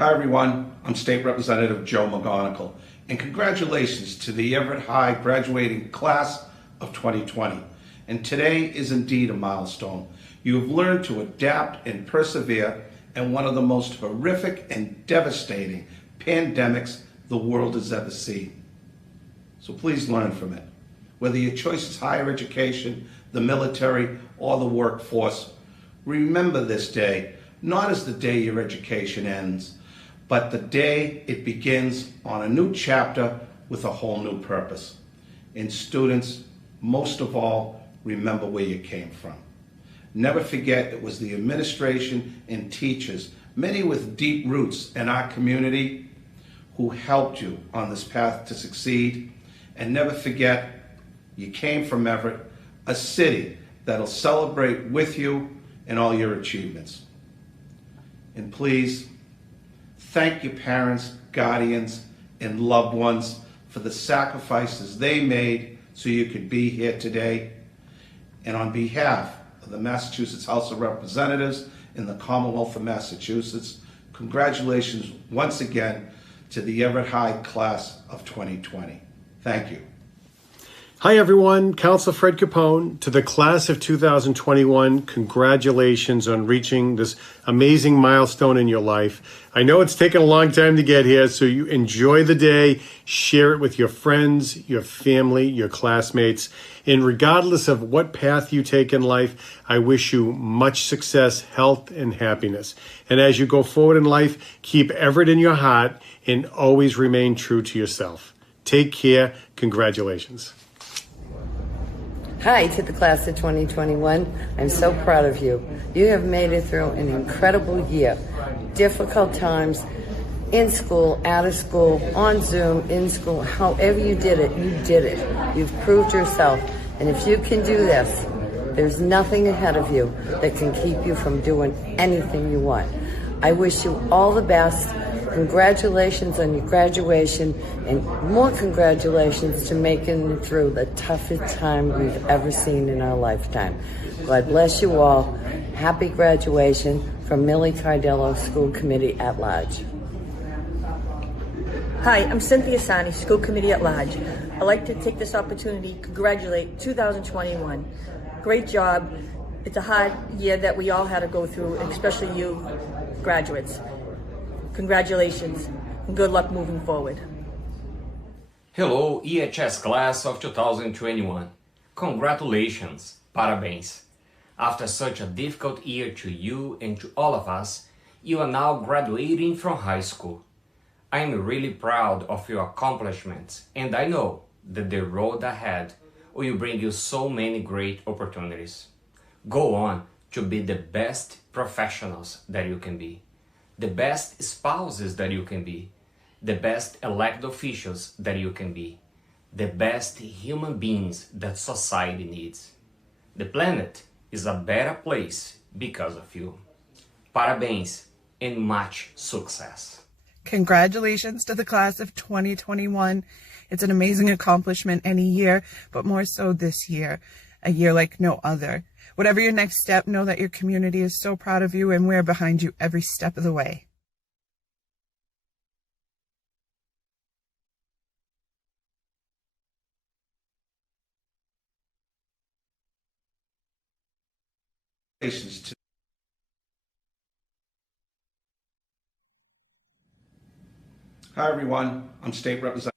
Hi everyone, I'm State Representative Joe McGonigal, and congratulations to the Everett High graduating class of 2020. And today is indeed a milestone. You have learned to adapt and persevere in one of the most horrific and devastating pandemics the world has ever seen. So please learn from it. Whether your choice is higher education, the military, or the workforce, remember this day not as the day your education ends, but the day it begins on a new chapter with a whole new purpose. And students, most of all, remember where you came from. Never forget it was the administration and teachers, many with deep roots in our community, who helped you on this path to succeed. And never forget you came from Everett, a city that'll celebrate with you and all your achievements. And please, thank your parents, guardians, and loved ones for the sacrifices they made so you could be here today. And on behalf of the Massachusetts House of Representatives and the Commonwealth of Massachusetts, congratulations once again to the Everett High Class of 2020. Thank you. Hi everyone, Councilor Fred Capone. To the class of 2021, congratulations on reaching this amazing milestone in your life. I know it's taken a long time to get here, so you enjoy the day, share it with your friends, your family, your classmates, and regardless of what path you take in life, I wish you much success, health, and happiness. And as you go forward in life, keep Everett in your heart and always remain true to yourself. Take care. Congratulations. Hi to the class of 2021. I'm so proud of you. You have made it through an incredible year. Difficult times in school, out of school, on Zoom, in school, however you did it, you did it. You've proved yourself. And if you can do this, there's nothing ahead of you that can keep you from doing anything you want. I wish you all the best. Congratulations on your graduation, and more congratulations to making it through the toughest time we've ever seen in our lifetime. God bless you all. Happy graduation from Millie Cardello, School Committee at Large. Hi, I'm Cynthia Sani, School Committee at Large. I'd like to take this opportunity to congratulate 2021. Great job. It's a hard year that we all had to go through, especially you graduates. Congratulations and good luck moving forward. Hello, EHS class of 2021. Congratulations, parabéns. After such a difficult year to you and to all of us, you are now graduating from high school. I am really proud of your accomplishments, and I know that the road ahead will bring you so many great opportunities. Go on to be the best professionals that you can be, the best spouses that you can be, the best elected officials that you can be, the best human beings that society needs. The planet is a better place because of you. Parabéns and much success. Congratulations to the class of 2021. It's an amazing accomplishment any year, but more so this year, a year like no other. Whatever your next step, know that your community is so proud of you and we're behind you every step of the way. Hi everyone, I'm State Representative.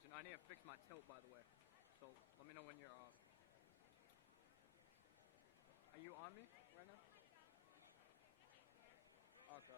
let you know. I need to fix my tilt, by the way. So let me know when you're off. Are you on me right now? Okay.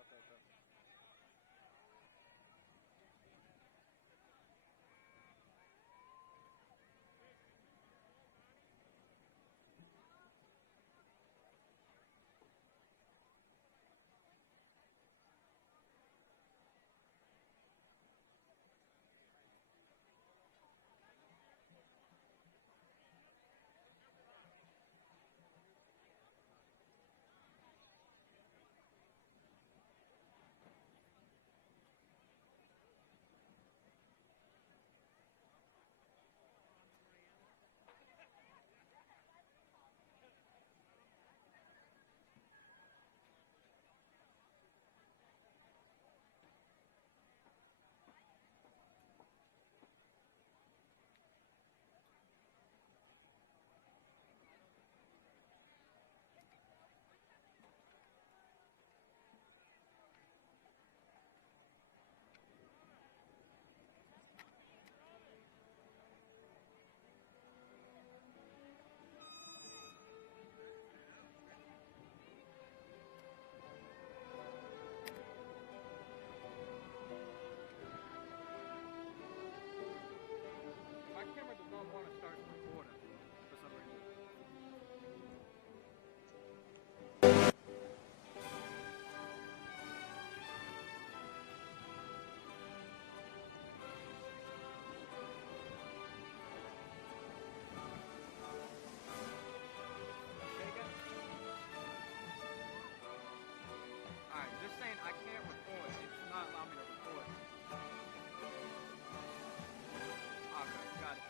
My camera does not want to start recording for some reason. Say again? Alright, just saying I can't record. It does not allow me to record. Okay, got it.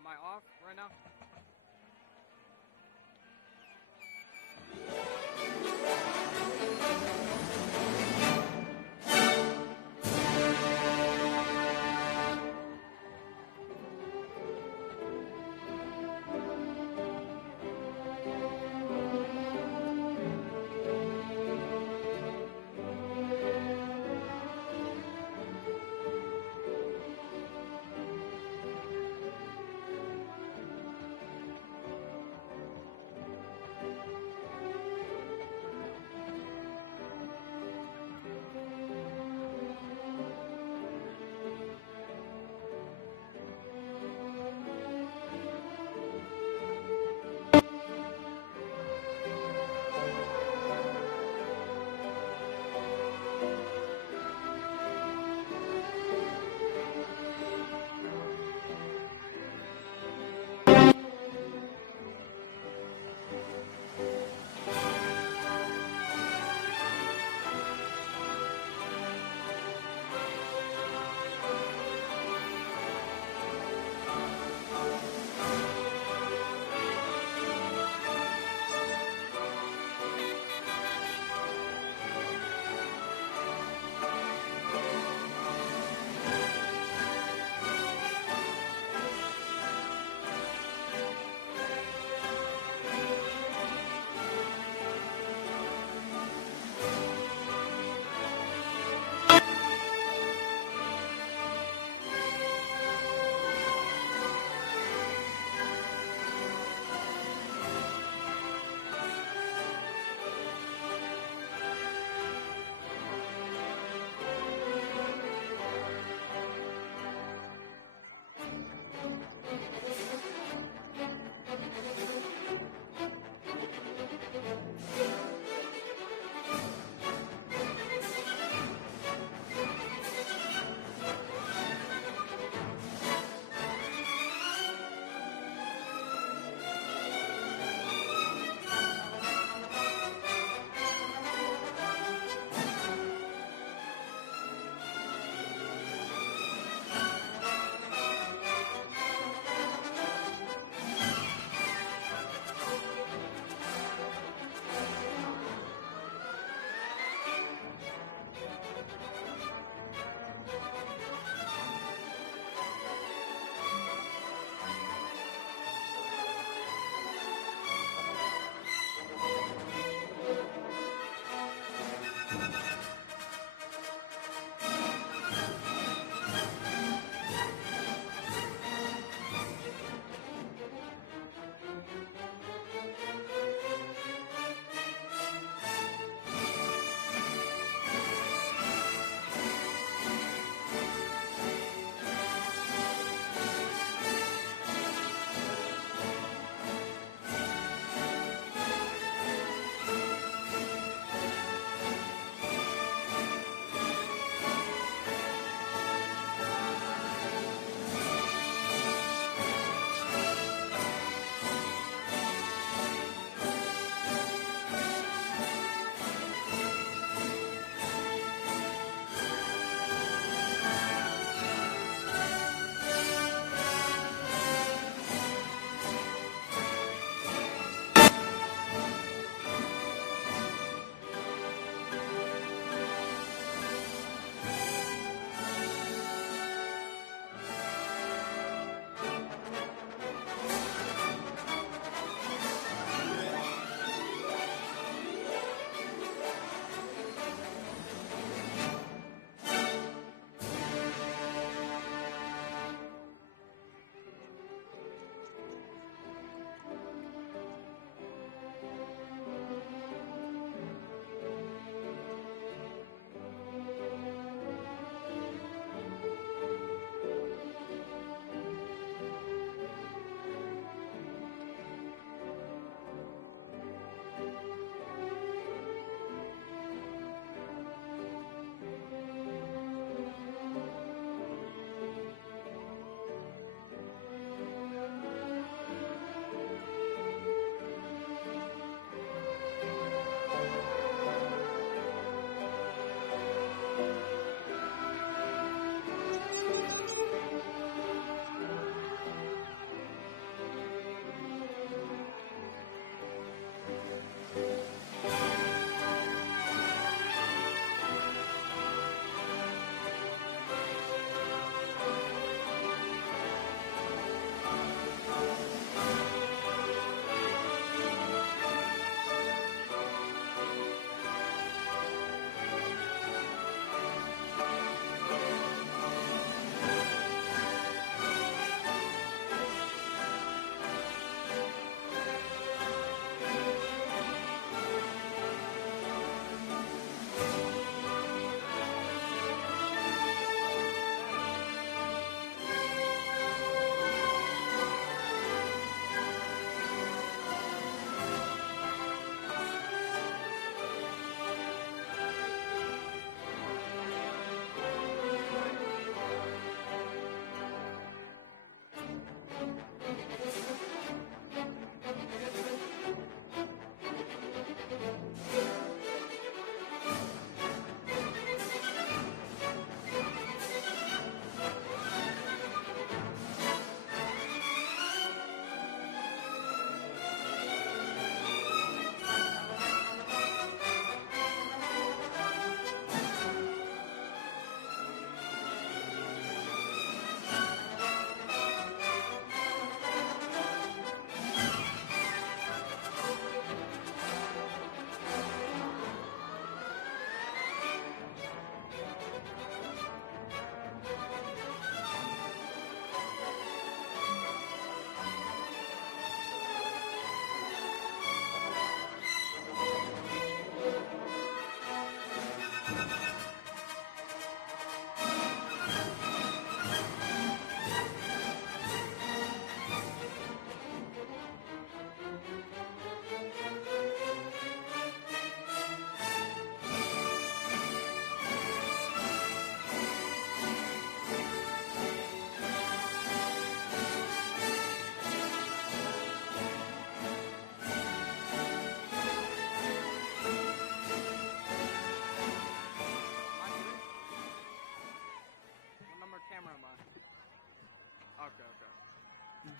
Am I off right now?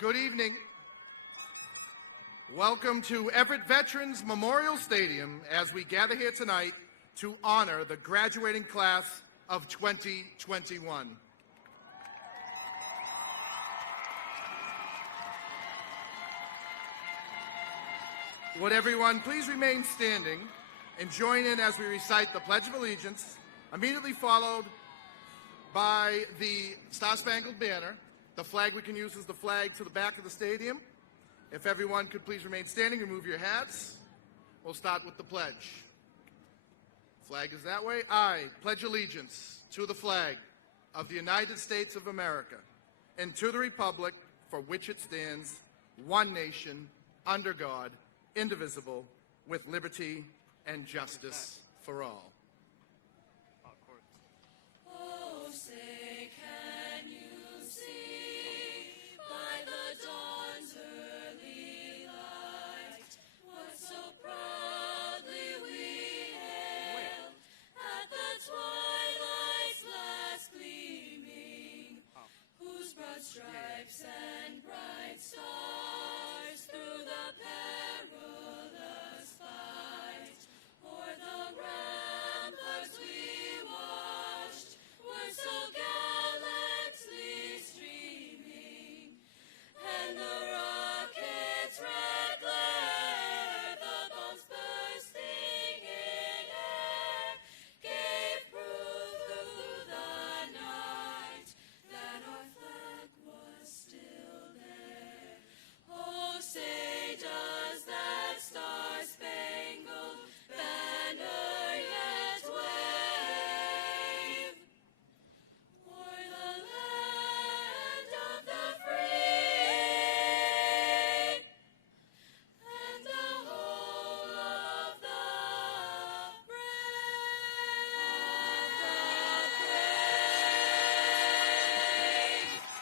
Good evening. Welcome to Everett Veterans Memorial Stadium as we gather here tonight to honor the graduating class of 2021. Would everyone please remain standing and join in as we recite the Pledge of Allegiance, immediately followed by the Star-Spangled Banner. The flag we can use is the flag to the back of the stadium. If everyone could please remain standing, remove your hats. We'll start with the pledge. Flag is that way. I pledge allegiance to the flag of the United States of America and to the republic for which it stands, one nation, under God, indivisible, with liberty and justice for all. Oh, say, can you see by the dawn's early light what so proudly we hailed at the twilight's last gleaming, whose broad stripes and bright stars through the perilous fight o'er the ramparts we watched were so gallantly streaming, and the rocket's red glare, the bombs bursting in air, gave proof through the night that our flag was still there. Oh, say does that star-spangled banner yet wave o'er the land of the free and the whole of the brave.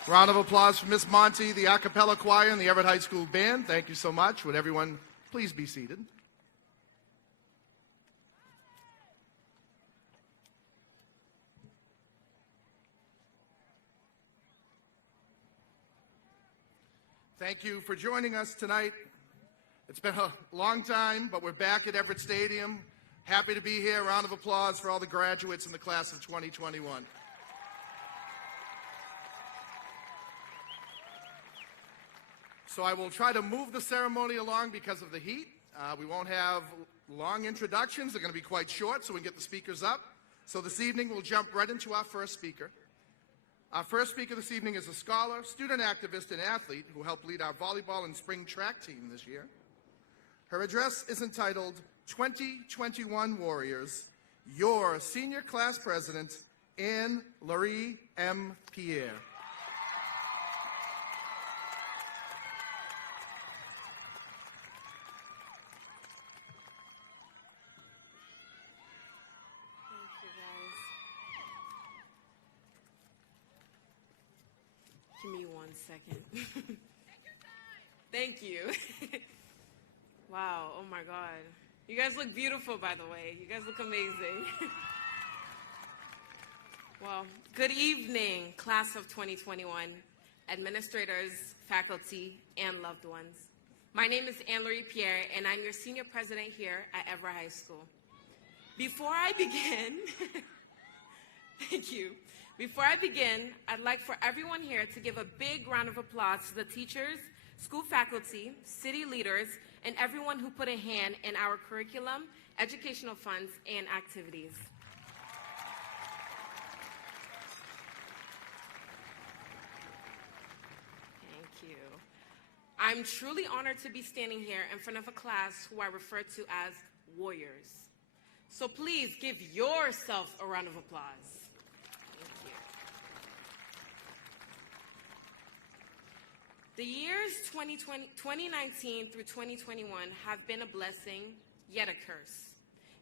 Round of applause for Miss Monty, the a cappella choir, and the Everett High School Band. Thank you so much. Would everyone please be seated? Thank you for joining us tonight. It's been a long time, but we're back at Everett Stadium. Happy to be here. Round of applause for all the graduates in the class of 2021. So I will try to move the ceremony along because of the heat. We won't have long introductions. They're going to be quite short so we can get the speakers up. So this evening we'll jump right into our first speaker. Our first speaker this evening is a scholar, student activist, and athlete who helped lead our volleyball and spring track team this year. Her address is entitled 2021 Warriors, Your Senior Class President, Anne Laurie M. Pierre. Thank you, guys. Give me 1 second. Thank you. Wow, oh my God. You guys look beautiful, by the way. You guys look amazing. Well, good evening, class of 2021, administrators, faculty, and loved ones. My name is Anne Laurie Pierre, and I'm your senior president here at Everett High School. Before I begin, thank you. Before I begin, I'd like for everyone here to give a big round of applause to the teachers, school faculty, city leaders, and everyone who put a hand in our curriculum, educational funds, and activities. Thank you. I'm truly honored to be standing here in front of a class who I refer to as warriors. So please give yourself a round of applause. Thank you. The years 2019 through 2021 have been a blessing, yet a curse.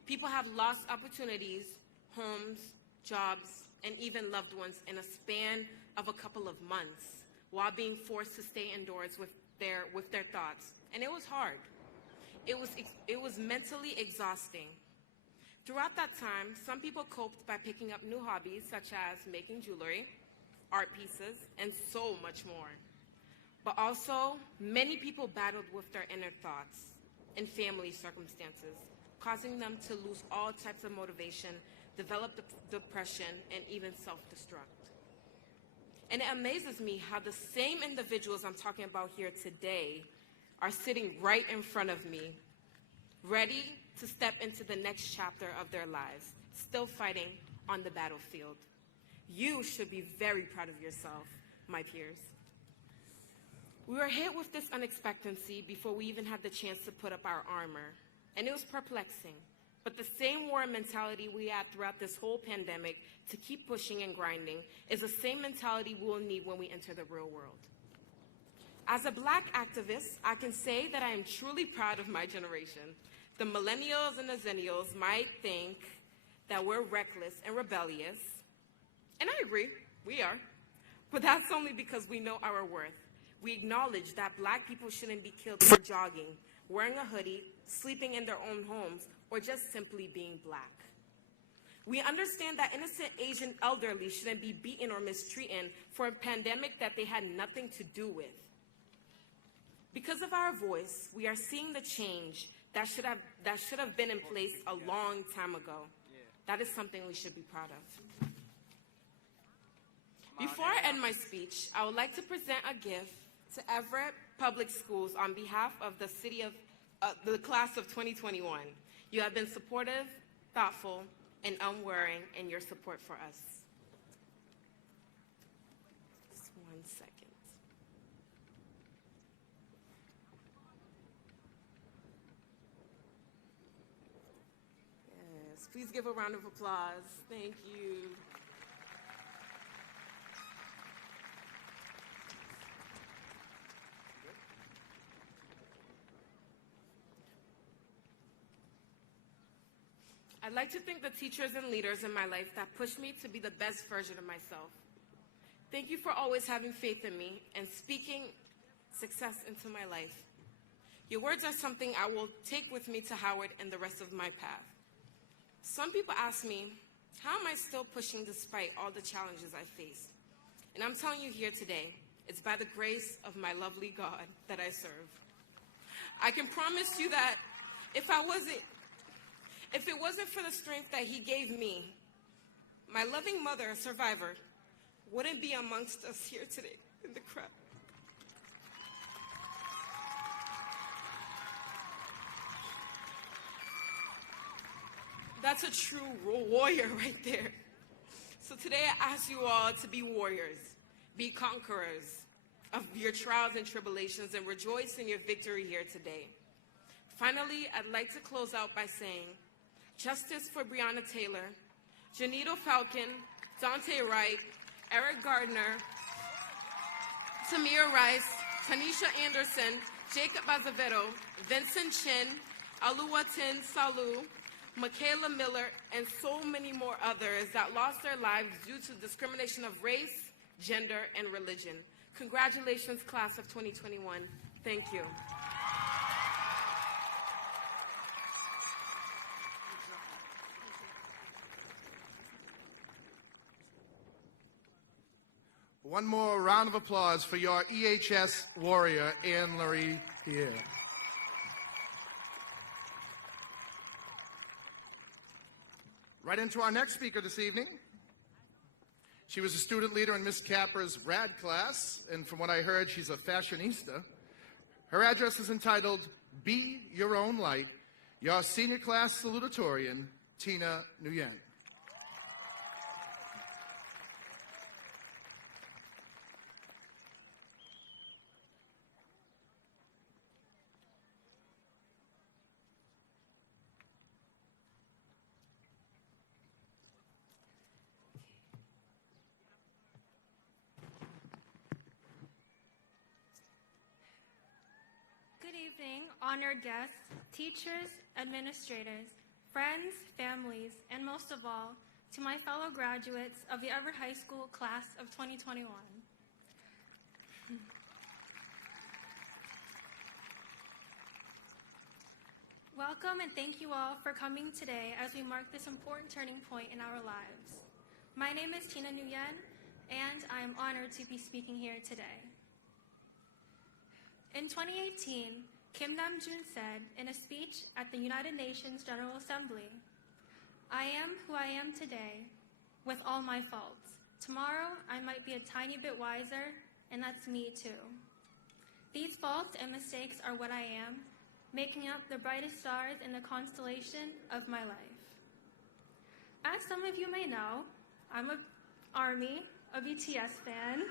People have lost opportunities, homes, jobs, and even loved ones in a span of a couple of months while being forced to stay indoors with their thoughts. And it was hard. It was mentally exhausting. Throughout that time, some people coped by picking up new hobbies such as making jewelry, art pieces, and so much more. but also many people battled with their inner thoughts and family circumstances, causing them to lose all types of motivation, develop depression, and even self-destruct. And it amazes me how the same individuals I'm talking about here today are sitting right in front of me, ready to step into the next chapter of their lives, still fighting on the battlefield. You should be very proud of yourself, my peers. We were hit with this unexpectancy before we even had the chance to put up our armor, and it was perplexing. But the same war mentality we had throughout this whole pandemic to keep pushing and grinding is the same mentality we'll need when we enter the real world. As a Black activist, I can say that I am truly proud of my generation. The millennials and the zennials might think that we're reckless and rebellious, and I agree, we are. But that's only because we know our worth. We acknowledge that Black people shouldn't be killed for jogging, wearing a hoodie, sleeping in their own homes, or just simply being Black. We understand that innocent Asian elderly shouldn't be beaten or mistreated for a pandemic that they had nothing to do with. Because of our voice, we are seeing the change that should have been in place a long time ago. That is something we should be proud of. Before I end my speech, I would like to present a gift to Everett Public Schools on behalf of the the class of 2021. You have been supportive, thoughtful, and unwearying in your support for us. Just 1 second. Yes, please give a round of applause. Thank you. I'd like to thank the teachers and leaders in my life that pushed me to be the best version of myself. Thank you for always having faith in me and speaking success into my life. Your words are something I will take with me to Howard and the rest of my path. Some people ask me, how am I still pushing despite all the challenges I face? And I'm telling you here today, it's by the grace of my lovely God that I serve. I can promise you that if it wasn't for the strength that He gave me, my loving mother, a survivor, wouldn't be amongst us here today in the crowd. That's a true warrior right there. So today I ask you all to be warriors, be conquerors of your trials and tribulations, and rejoice in your victory here today. Finally, I'd like to close out by saying, justice for Breonna Taylor, Janito Falcon, Dante Wright, Eric Gardner, Tamir Rice, Tanisha Anderson, Jacob Azevedo, Vincent Chin, Aluwatin Salu, Michaela Miller, and so many more others that lost their lives due to discrimination of race, gender, and religion. Congratulations, class of 2021. Thank you. One more round of applause for your EHS warrior, Anne-Marie Pierre. Right into our next speaker this evening. She was a student leader in Miss Capper's RAD class, and from what I heard, she's a fashionista. Her address is entitled, Be Your Own Light, your senior class salutatorian, Tina Nguyen. Good evening, honored guests, teachers, administrators, friends, families, and most of all, to my fellow graduates of the Everett High School Class of 2021. Welcome and thank you all for coming today as we mark this important turning point in our lives. My name is Tina Nguyen, and I am honored to be speaking here today. In 2018, Kim Nam-jun said in a speech at the United Nations General Assembly, "I am who I am today, with all my faults. Tomorrow, I might be a tiny bit wiser, and that's me too. These faults and mistakes are what I am, making up the brightest stars in the constellation of my life." As some of you may know, I'm a BTS fan.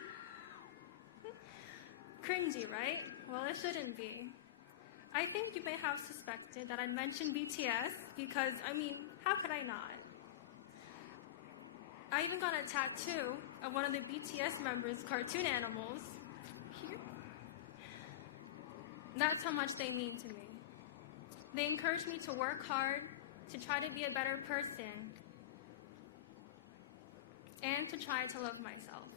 Cringy, right? Well, it shouldn't be. I think you may have suspected that I'd mention BTS because, how could I not? I even got a tattoo of one of the BTS members' cartoon animals here. That's how much they mean to me. They encourage me to work hard, to try to be a better person, and to try to love myself.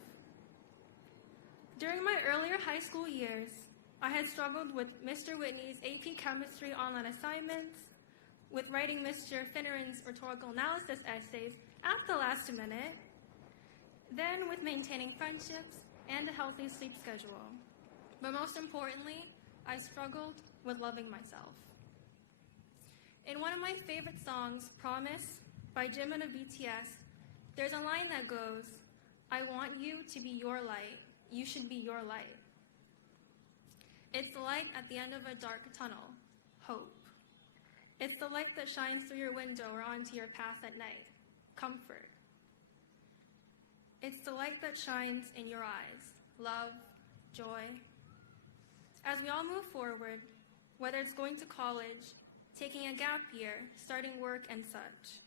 During my earlier high school years, I had struggled with Mr. Whitney's AP Chemistry online assignments, with writing Mr. Finneran's rhetorical analysis essays at the last minute, then with maintaining friendships and a healthy sleep schedule. But most importantly, I struggled with loving myself. In one of my favorite songs, Promise, by Jimin of BTS, there's a line that goes, "I want you to be your light. You should be your light." It's the light at the end of a dark tunnel, hope. It's the light that shines through your window or onto your path at night, comfort. It's the light that shines in your eyes, love, joy. As we all move forward, whether it's going to college, taking a gap year, starting work, and such,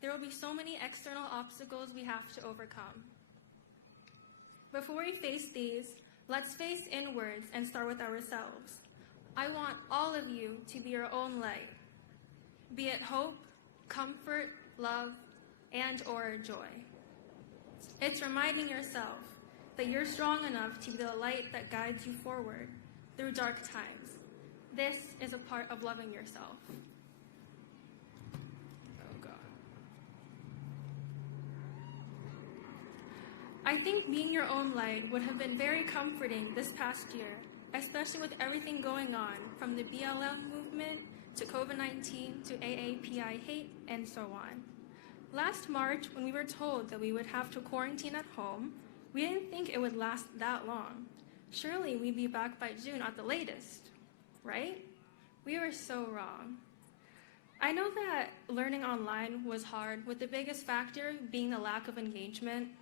there will be so many external obstacles we have to overcome. Before we face these, let's face inwards and start with ourselves. I want all of you to be your own light, be it hope, comfort, love, and/or joy. It's reminding yourself that you're strong enough to be the light that guides you forward through dark times. This is a part of loving yourself. Oh God. I think being your own light would have been very comforting this past year, especially with everything going on, from the BLM movement to COVID-19 to AAPI hate and so on. Last March, when we were told that we would have to quarantine at home, we didn't think it would last that long. Surely we'd be back by June at the latest, right? We were so wrong. I know that learning online was hard, with the biggest factor being the lack of engagement.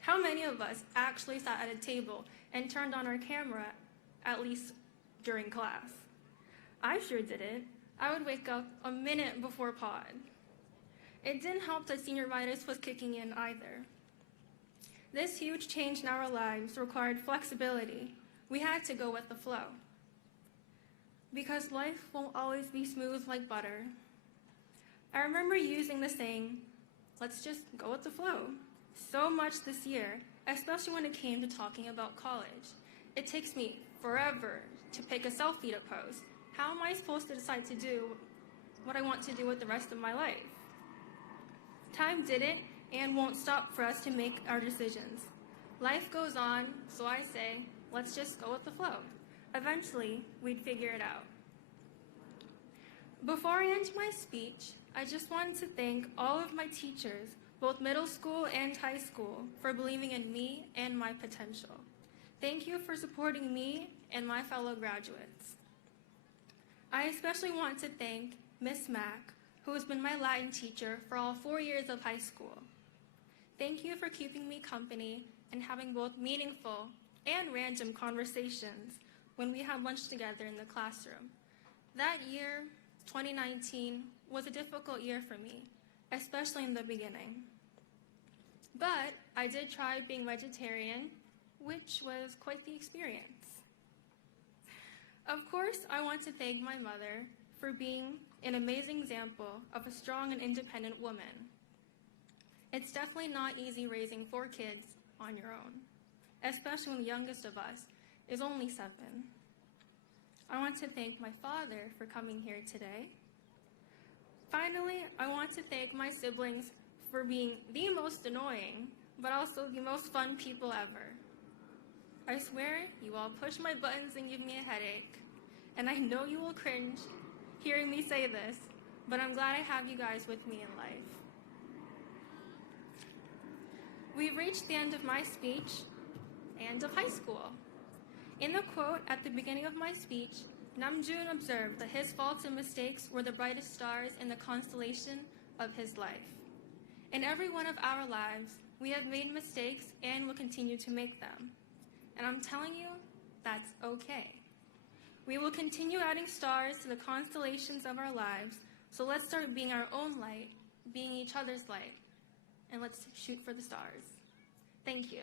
How many of us actually sat at a table and turned on our camera, at least during class? I sure didn't. I would wake up a minute before pod. It didn't help that senioritis was kicking in either. This huge change in our lives required flexibility. We had to go with the flow. Because life won't always be smooth like butter. I remember using the saying, "Let's just go with the flow," so much this year, especially when it came to talking about college. It takes me forever to pick a selfie to post. How am I supposed to decide to do what I want to do with the rest of my life? Time didn't and won't stop for us to make our decisions. Life goes on, so I say, let's just go with the flow. Eventually, we'd figure it out. Before I end my speech, I just wanted to thank all of my teachers, both middle school and high school, for believing in me and my potential. Thank you for supporting me and my fellow graduates. I especially want to thank Miss Mack, who has been my Latin teacher for all 4 years of high school. Thank you for keeping me company and having both meaningful and random conversations when we had lunch together in the classroom. That year, 2019, was a difficult year for me, especially in the beginning. But I did try being vegetarian, which was quite the experience. Of course, I want to thank my mother for being an amazing example of a strong and independent woman. It's definitely not easy raising 4 kids on your own, especially when the youngest of us is only 7. I want to thank my father for coming here today. Finally, I want to thank my siblings for being the most annoying, but also the most fun people ever. I swear you all push my buttons and give me a headache. And I know you will cringe hearing me say this, but I'm glad I have you guys with me in life. We've reached the end of my speech and of high school. In the quote at the beginning of my speech, Namjoon observed that his faults and mistakes were the brightest stars in the constellation of his life. In every one of our lives, we have made mistakes and will continue to make them. And I'm telling you, that's okay. We will continue adding stars to the constellations of our lives, so let's start being our own light, being each other's light, and let's shoot for the stars. Thank you.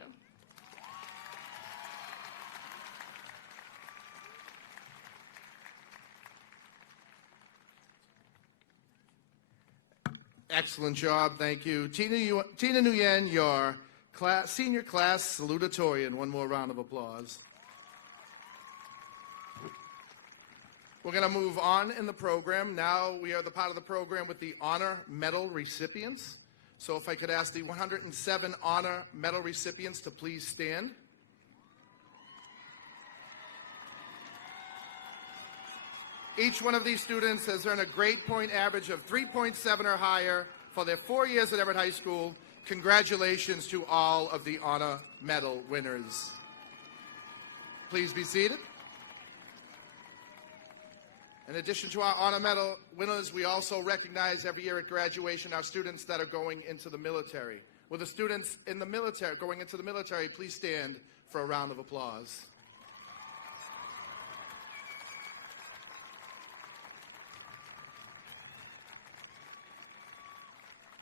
Excellent job, thank you. Tina Nguyen, your senior class salutatorian. One more round of applause. We're going to move on in the program. Now we are the part of the program with the honor medal recipients. So if I could ask the 107 honor medal recipients to please stand. Each one of these students has earned a grade point average of 3.7 or higher for their 4 years at Everett High School. Congratulations to all of the honor medal winners. Please be seated. In addition to our honor medal winners, we also recognize every year at graduation our students that are going into the military. Will the students in the military going into the military please stand for a round of applause?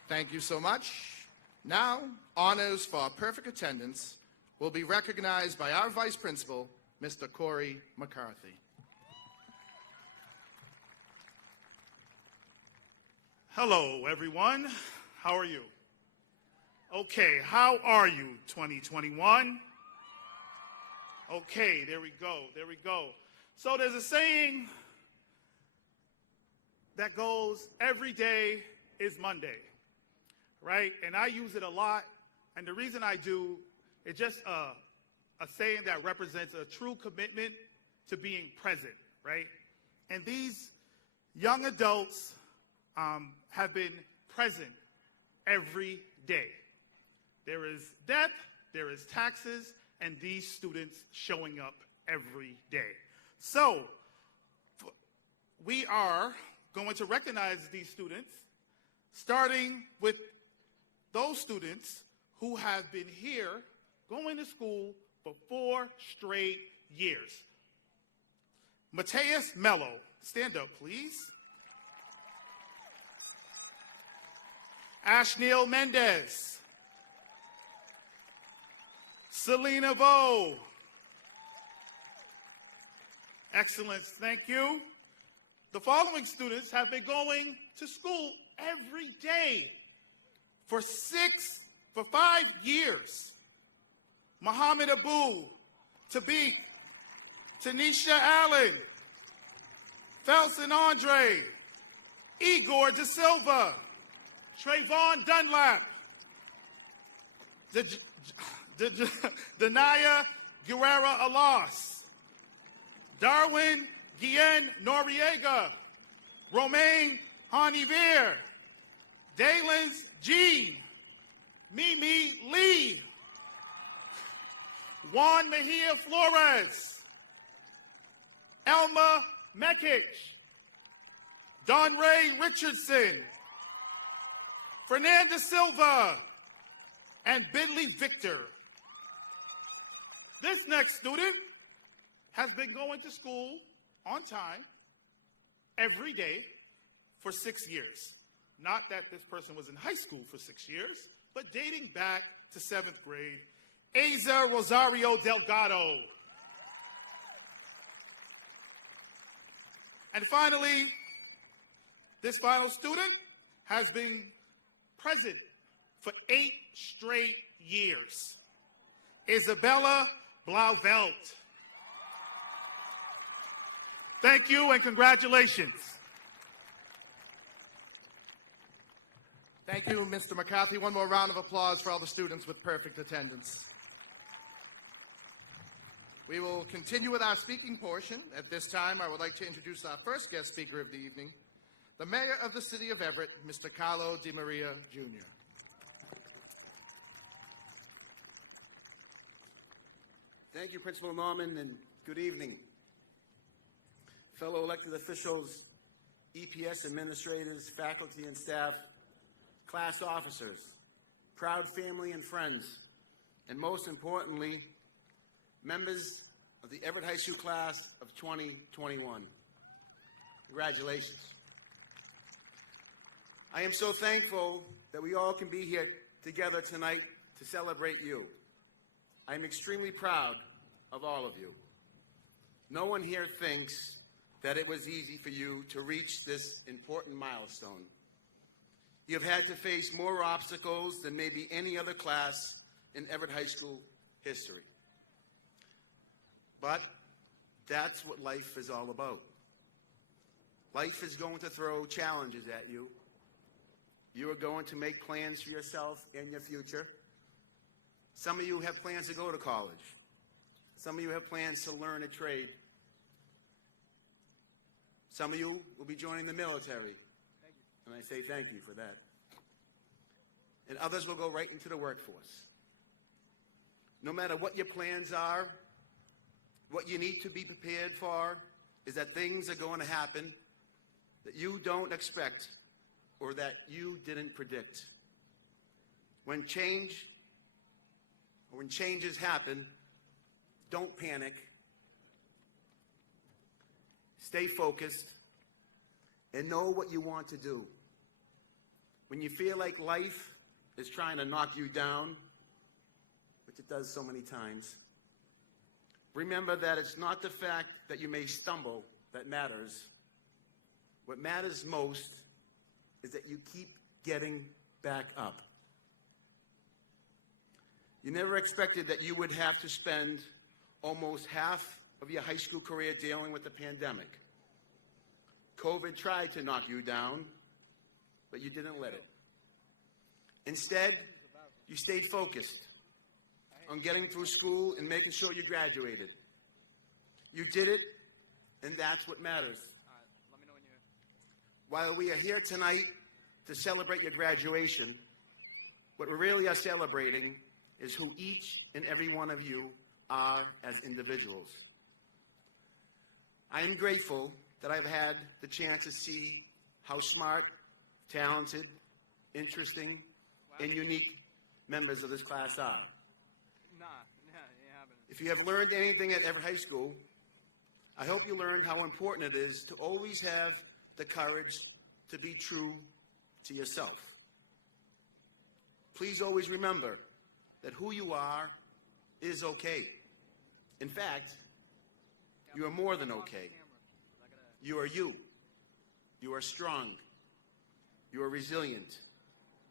Thank you so much. Now, honors for perfect attendance will be recognized by our Vice Principal, Mr. Corey McCarthy. Hello, everyone. How are you? Okay, how are you, 2021? Okay, there we go, there we go. So there's a saying that goes, every day is Monday, right? And I use it a lot, and the reason I do, it's just a saying that represents a true commitment to being present, right? And these young adults have been present every day. There is debt, there is taxes, and these students showing up every day. So we are going to recognize these students, starting with those students who have been here going to school for 4 straight years. Mateus Mello, stand up, please. Ashneil Mendez. Selena Vo. Excellence, thank you. The following students have been going to school every day for 5 years. Muhammad Abu, Tabiq, Tanisha Allen, Felson Andre, Igor De Silva, Trayvon Dunlap, Denaya Guerrera Alas, Darwin Guillen Noriega, Romain Hanivier, Dalens G, Mimi Lee, Juan Mejia Flores, Elma Mekic, Don Ray Richardson, Fernanda Silva, and Bidley Victor. This next student has been going to school on time every day for 6 years. Not that this person was in high school for 6 years, but dating back to 7th grade, Aza Rosario Delgado. And finally, this final student has been present for 8 straight years. Isabella Blauvelt. Thank you and congratulations. Thank you, Mr. McCarthy. One more round of applause for all the students with perfect attendance. We will continue with our speaking portion. At this time, I would like to introduce our first guest speaker of the evening, the Mayor of the City of Everett, Mr. Carlo Di Maria, Jr. Thank you, Principal Norman, and good evening. Fellow elected officials, EPS administrators, faculty and staff, class officers, proud family and friends, and most importantly, members of the Everett High School Class of 2021. Congratulations. I am so thankful that we all can be here together tonight to celebrate you. I am extremely proud of all of you. No one here thinks that it was easy for you to reach this important milestone. You have had to face more obstacles than maybe any other class in Everett High School history. But that's what life is all about. Life is going to throw challenges at you. You are going to make plans for yourself and your future. Some of you have plans to go to college. Some of you have plans to learn a trade. Some of you will be joining the military. And I say thank you for that. And others will go right into the workforce. No matter what your plans are, what you need to be prepared for is that things are going to happen that you don't expect or that you didn't predict. When changes happen, don't panic. Stay focused and know what you want to do. When you feel like life is trying to knock you down, which it does so many times, remember that it's not the fact that you may stumble that matters. What matters most is that you keep getting back up. You never expected that you would have to spend almost half of your high school career dealing with the pandemic. COVID tried to knock you down, but you didn't let it. Instead, you stayed focused on getting through school and making sure you graduated. You did it, and that's what matters. Let me know when you're... While we are here tonight to celebrate your graduation, what we really are celebrating is who each and every one of you are as individuals. I am grateful that I've had the chance to see how smart, talented, interesting, and unique members of this class are. Nah, you haven't. If you have learned anything at Everett High School, I hope you learned how important it is to always have the courage to be true to yourself. Please always remember that who you are is okay. In fact, you are more than okay. You are you. You are strong. You are resilient.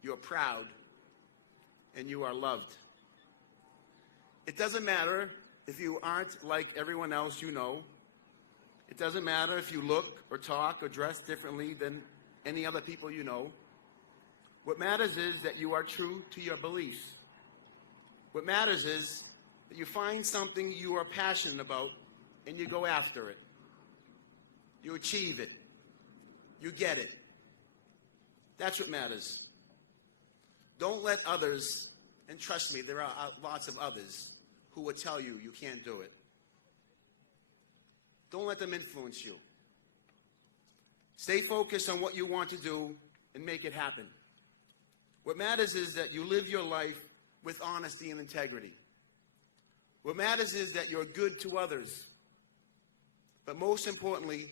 You are proud. And you are loved. It doesn't matter if you aren't like everyone else you know. It doesn't matter if you look or talk or dress differently than any other people you know. What matters is that you are true to your beliefs. What matters is that you find something you are passionate about and you go after it. You achieve it. You get it. That's what matters. Don't let others, and trust me, there are lots of others who will tell you you can't do it. Don't let them influence you. Stay focused on what you want to do and make it happen. What matters is that you live your life with honesty and integrity. What matters is that you're good to others. But most importantly,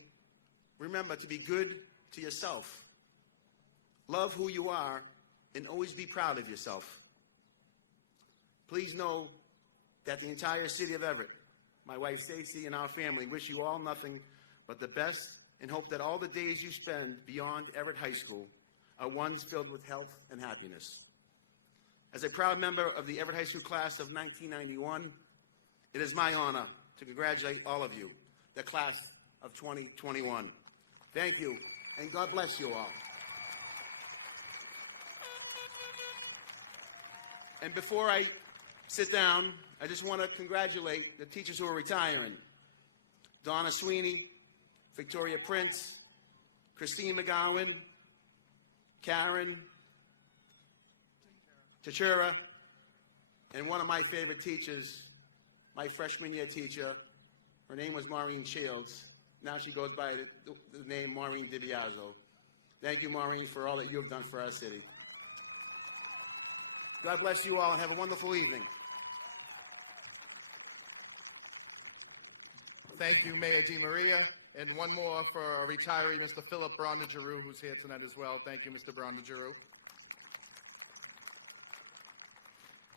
remember to be good to yourself. Love who you are and always be proud of yourself. Please know that the entire city of Everett, my wife Stacy and our family wish you all nothing but the best and hope that all the days you spend beyond Everett High School are ones filled with health and happiness. As a proud member of the Everett High School Class of 1991, it is my honor to congratulate all of you, the Class of 2021. Thank you, and God bless you all. And before I sit down, I just want to congratulate the teachers who are retiring. Donna Sweeney, Victoria Prince, Christine McGowan, Karen, Tachura, and one of my favorite teachers, my freshman year teacher. Her name was Maureen Shields. Now she goes by the name Maureen DiBiaso. Thank you, Maureen, for all that you have done for our city. God bless you all and have a wonderful evening. Thank you, Mayor DiMaria. And one more for a retiree, Mr. Philip Bronda-Giroux, who's here tonight as well. Thank you, Mr. Bronda-Giroux.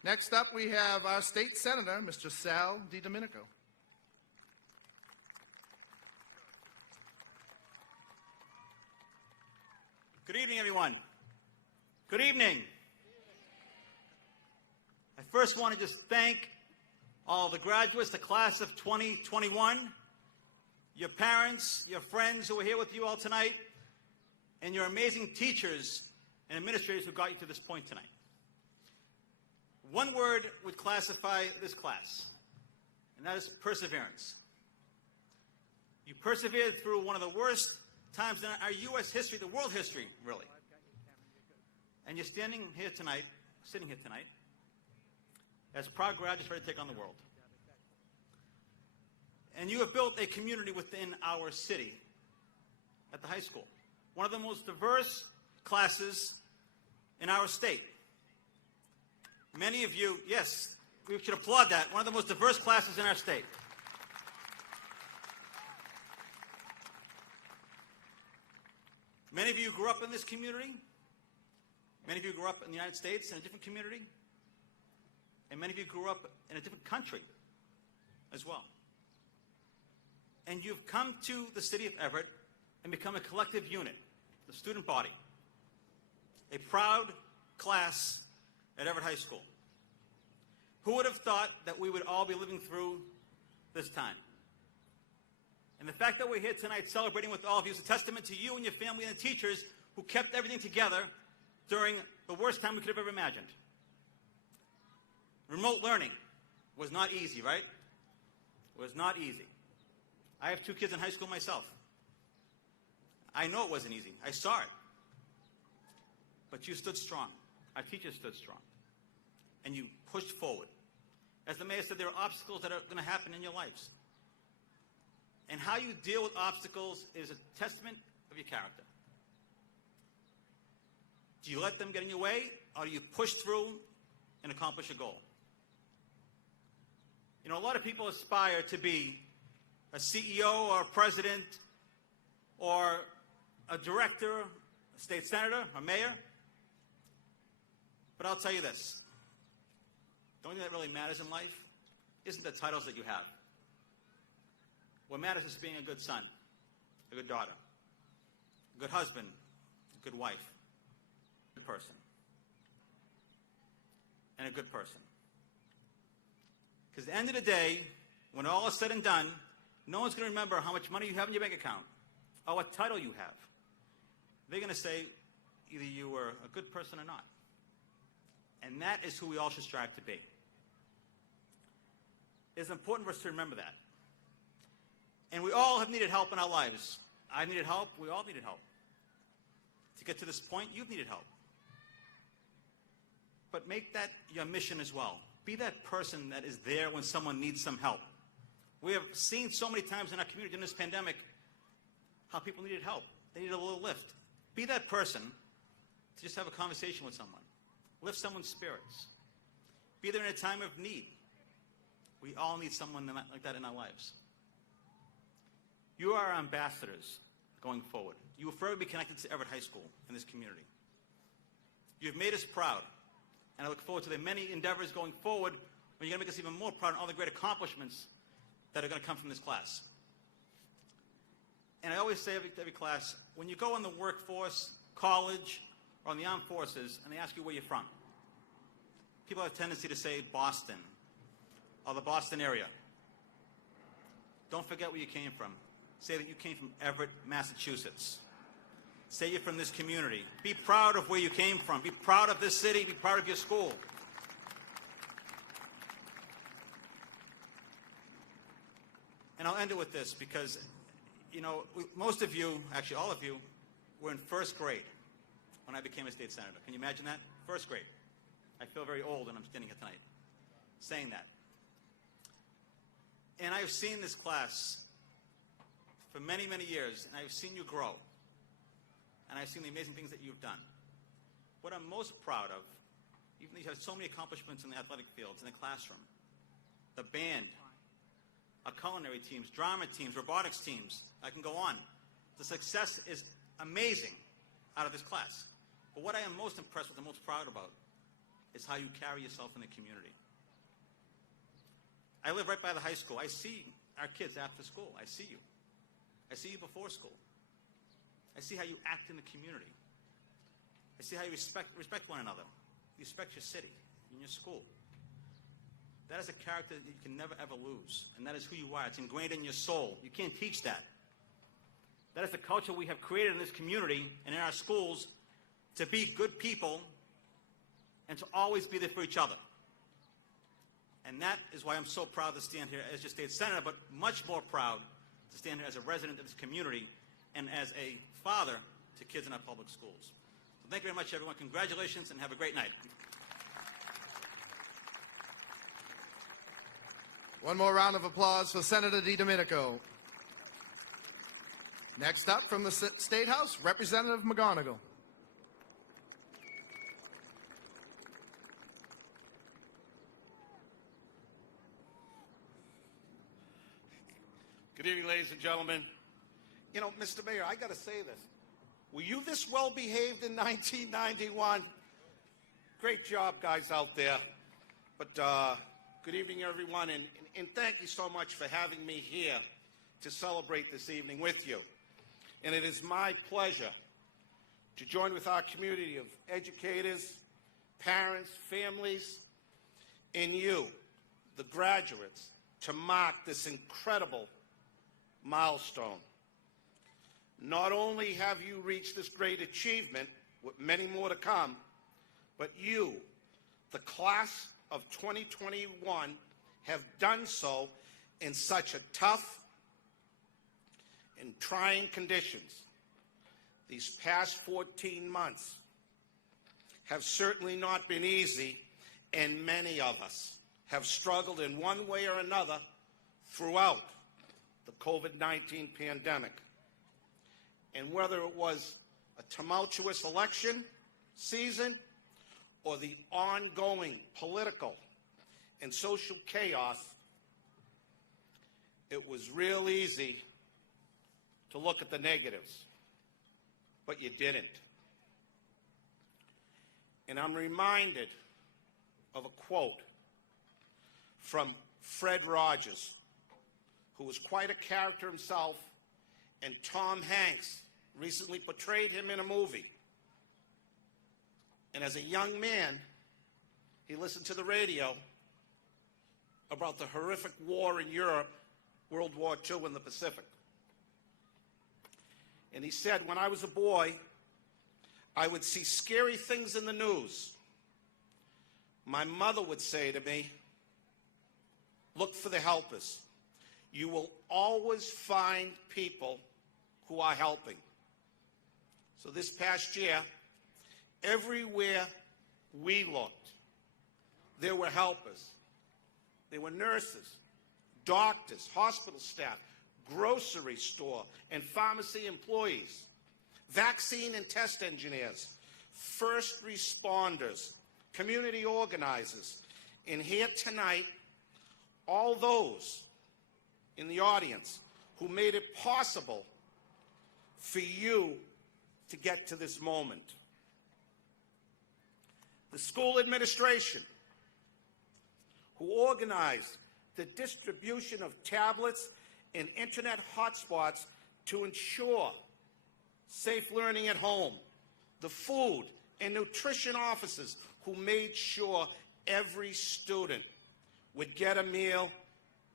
Next up, we have our state senator, Mr. Sal DiDomenico. Good evening, everyone. Good evening. I first want to just thank all the graduates, the class of 2021, your parents, your friends who are here with you all tonight, and your amazing teachers and administrators who got you to this point tonight. One word would classify this class, and that is perseverance. You persevered through one of the worst times in our U.S. history, the world history, really. And you're sitting here tonight, as proud graduates ready to take on the world. And you have built a community within our city at the high school. One of the most diverse classes in our state. Many of you, yes, we should applaud that. One of the most diverse classes in our state. Many of you grew up in this community. Many of you grew up in the United States in a different community. And many of you grew up in a different country as well. And you've come to the city of Everett and become a collective unit, the student body, a proud class at Everett High School. Who would have thought that we would all be living through this time? And the fact that we're here tonight celebrating with all of you is a testament to you and your family and the teachers who kept everything together during the worst time we could have ever imagined. Remote learning was not easy, right? It was not easy. I have 2 kids in high school myself. I know it wasn't easy. I saw it. But you stood strong. Our teachers stood strong. And you pushed forward. As the mayor said, there are obstacles that are going to happen in your lives. And how you deal with obstacles is a testament of your character. Do you let them get in your way, or do you push through and accomplish a goal? You know, a lot of people aspire to be a CEO or a president or a director, a state senator, a mayor. But I'll tell you this. The only thing that really matters in life isn't the titles that you have. What matters is being a good son, a good daughter, a good husband, a good wife, a good person, and a good person. Because at the end of the day, when all is said and done, no one's going to remember how much money you have in your bank account or what title you have. They're going to say either you were a good person or not. And that is who we all should strive to be. It's important for us to remember that. And we all have needed help in our lives. I needed help. We all needed help. To get to this point, you've needed help. But make that your mission as well. Be that person that is there when someone needs some help. We have seen so many times in our community during this pandemic how people needed help. They needed a little lift. Be that person to just have a conversation with someone. Lift someone's spirits. Be there in a time of need. We all need someone like that in our lives. You are our ambassadors going forward. You will forever be connected to Everett High School and this community. You've made us proud, and I look forward to the many endeavors going forward when you're going to make us even more proud of all the great accomplishments that are going to come from this class. And I always say to every class, when you go in the workforce, college, or in the armed forces, and they ask you where you're from, people have a tendency to say Boston or the Boston area. Don't forget where you came from. Say that you came from Everett, Massachusetts. Say you're from this community. Be proud of where you came from. Be proud of this city. Be proud of your school. And I'll end it with this because, you know, most of you, actually all of you, were in first grade when I became a state senator. Can you imagine that? First grade. I feel very old when I'm standing here tonight saying that. And I've seen this class for many, many years, and I've seen you grow. And I've seen the amazing things that you've done. What I'm most proud of, even though you have so many accomplishments in the athletic fields, in the classroom, the band, our culinary teams, drama teams, robotics teams, I can go on. The success is amazing out of this class. But what I am most impressed with and most proud about is how you carry yourself in the community. I live right by the high school. I see our kids after school. I see you. I see you before school. I see how you act in the community. I see how you respect one another. You respect your city and your school. That is a character that you can never, ever lose. And that is who you are. It's ingrained in your soul. You can't teach that. That is the culture we have created in this community and in our schools to be good people and to always be there for each other. And that is why I'm so proud to stand here as your state senator, but much more proud to stand here as a resident of this community and as a father to kids in our public schools. So thank you very much, everyone. Congratulations, and have a great night. One more round of applause for Senator DiDomenico. Next up from the State House, Representative McGonigal. Good evening, ladies and gentlemen. You know, Mr. Mayor, I got to say this. Were you this well behaved in 1991? Great job, guys out there. But good evening, everyone, and thank you so much for having me here to celebrate this evening with you. And it is my pleasure to join with our community of educators, parents, families, and you, the graduates, to mark this incredible milestone. Not only have you reached this great achievement, with many more to come, but you, the class of 2021, have done so in such a tough and trying conditions. These past 14 months have certainly not been easy, and many of us have struggled in one way or another throughout the COVID-19 pandemic. And whether it was a tumultuous election season or the ongoing political and social chaos, it was real easy to look at the negatives, but you didn't. And I'm reminded of a quote from Fred Rogers, who was quite a character himself, and Tom Hanks recently portrayed him in a movie. And as a young man, he listened to the radio about the horrific war in Europe, World War II in the Pacific. And he said, when I was a boy, I would see scary things in the news. My mother would say to me, look for the helpers. You will always find people who are helping. So this past year, everywhere we looked, there were helpers. There were nurses, doctors, hospital staff, grocery store and pharmacy employees, vaccine and test engineers, first responders, community organizers, and here tonight, all those in the audience who made it possible for you to get to this moment. The school administration, who organized the distribution of tablets and internet hotspots to ensure safe learning at home. The food and nutrition officers who made sure every student would get a meal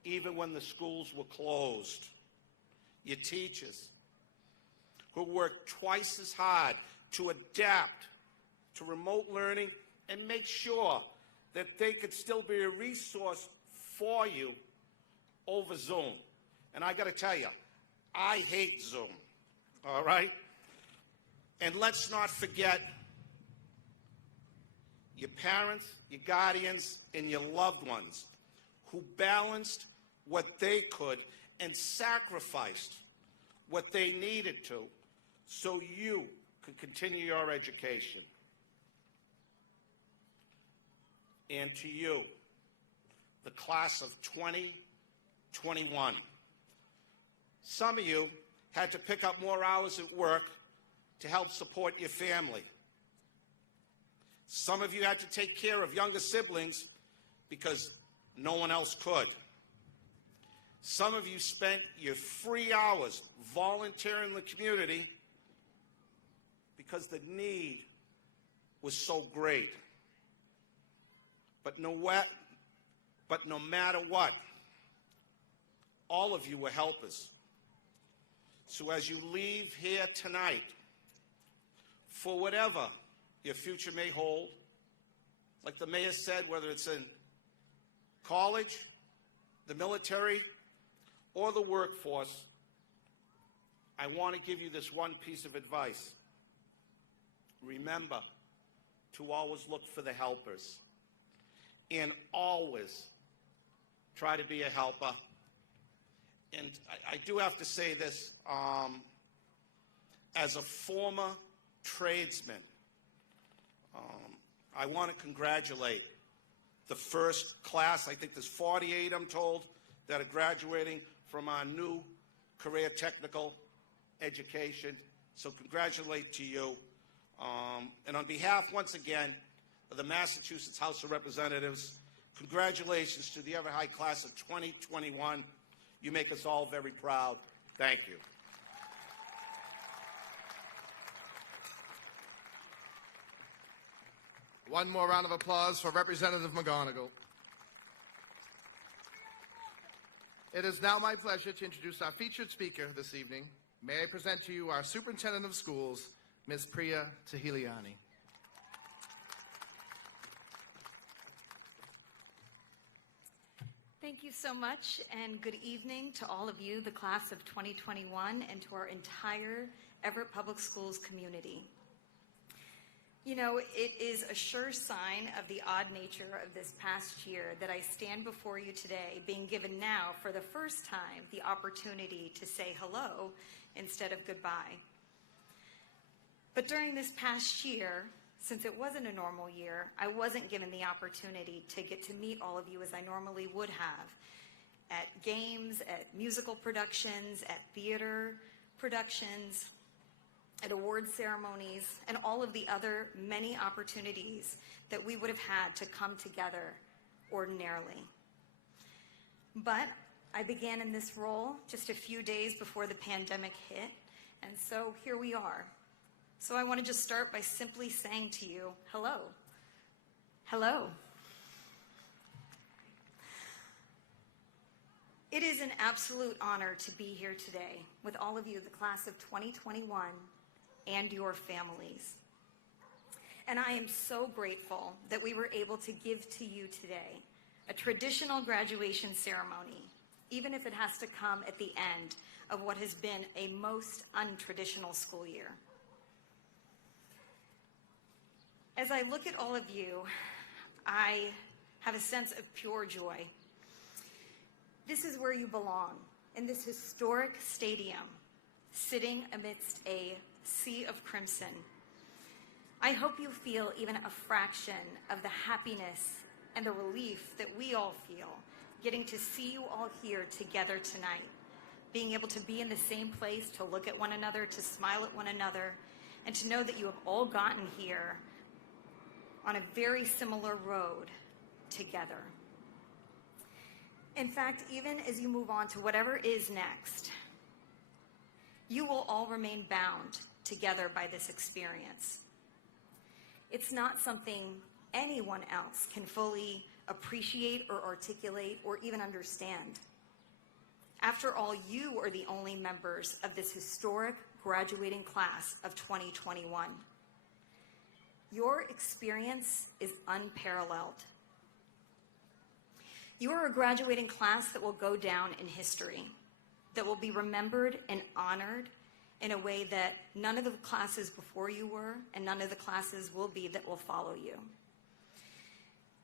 even when the schools were closed. Your teachers, who worked twice as hard to adapt to remote learning and make sure that they could still be a resource for you over Zoom. And I got to tell you, I hate Zoom, all right? And let's not forget your parents, your guardians, and your loved ones who balanced what they could and sacrificed what they needed to so you could continue your education. And to you, the class of 2021. Some of you had to pick up more hours at work to help support your family. Some of you had to take care of younger siblings because no one else could. Some of you spent your free hours volunteering in the community because the need was so great. But no matter what, all of you were helpers. So as you leave here tonight, for whatever your future may hold, like the mayor said, whether it's in college, the military, or the workforce, I want to give you this one piece of advice. Remember to always look for the helpers and always try to be a helper. And I do have to say this, as a former tradesman, I want to congratulate the first class. I think there's 48, I'm told, that are graduating from our new career technical education. So congratulate to you. And on behalf, once again, of the Massachusetts House of Representatives, congratulations to the Everett High class of 2021. You make us all very proud. Thank you. One more round of applause for Representative McGonigal. It is now my pleasure to introduce our featured speaker this evening. May I present to you our Superintendent of Schools, Ms. Priya Tahiliani. Thank you so much, and good evening to all of you, the class of 2021, and to our entire Everett Public Schools community. You know, it is a sure sign of the odd nature of this past year that I stand before you today, being given now for the first time the opportunity to say hello instead of goodbye. But during this past year, since it wasn't a normal year, I wasn't given the opportunity to get to meet all of you as I normally would have at games, at musical productions, at theater productions, at award ceremonies, and all of the other many opportunities that we would have had to come together ordinarily. But I began in this role just a few days before the pandemic hit, and so here we are. So I want to just start by simply saying to you, hello. Hello. It is an absolute honor to be here today with all of you, the class of 2021, and your families. And I am so grateful that we were able to give to you today a traditional graduation ceremony, even if it has to come at the end of what has been a most untraditional school year. As I look at all of you, I have a sense of pure joy. This is where you belong, in this historic stadium, sitting amidst a sea of crimson. I hope you feel even a fraction of the happiness and the relief that we all feel getting to see you all here together tonight, being able to be in the same place, to look at one another, to smile at one another, and to know that you have all gotten here on a very similar road together. In fact, even as you move on to whatever is next, you will all remain bound together by this experience. It's not something anyone else can fully appreciate or articulate or even understand. After all, you are the only members of this historic graduating class of 2021. Your experience is unparalleled. You are a graduating class that will go down in history. that will be remembered and honored in a way that none of the classes before you were and none of the classes will be that will follow you.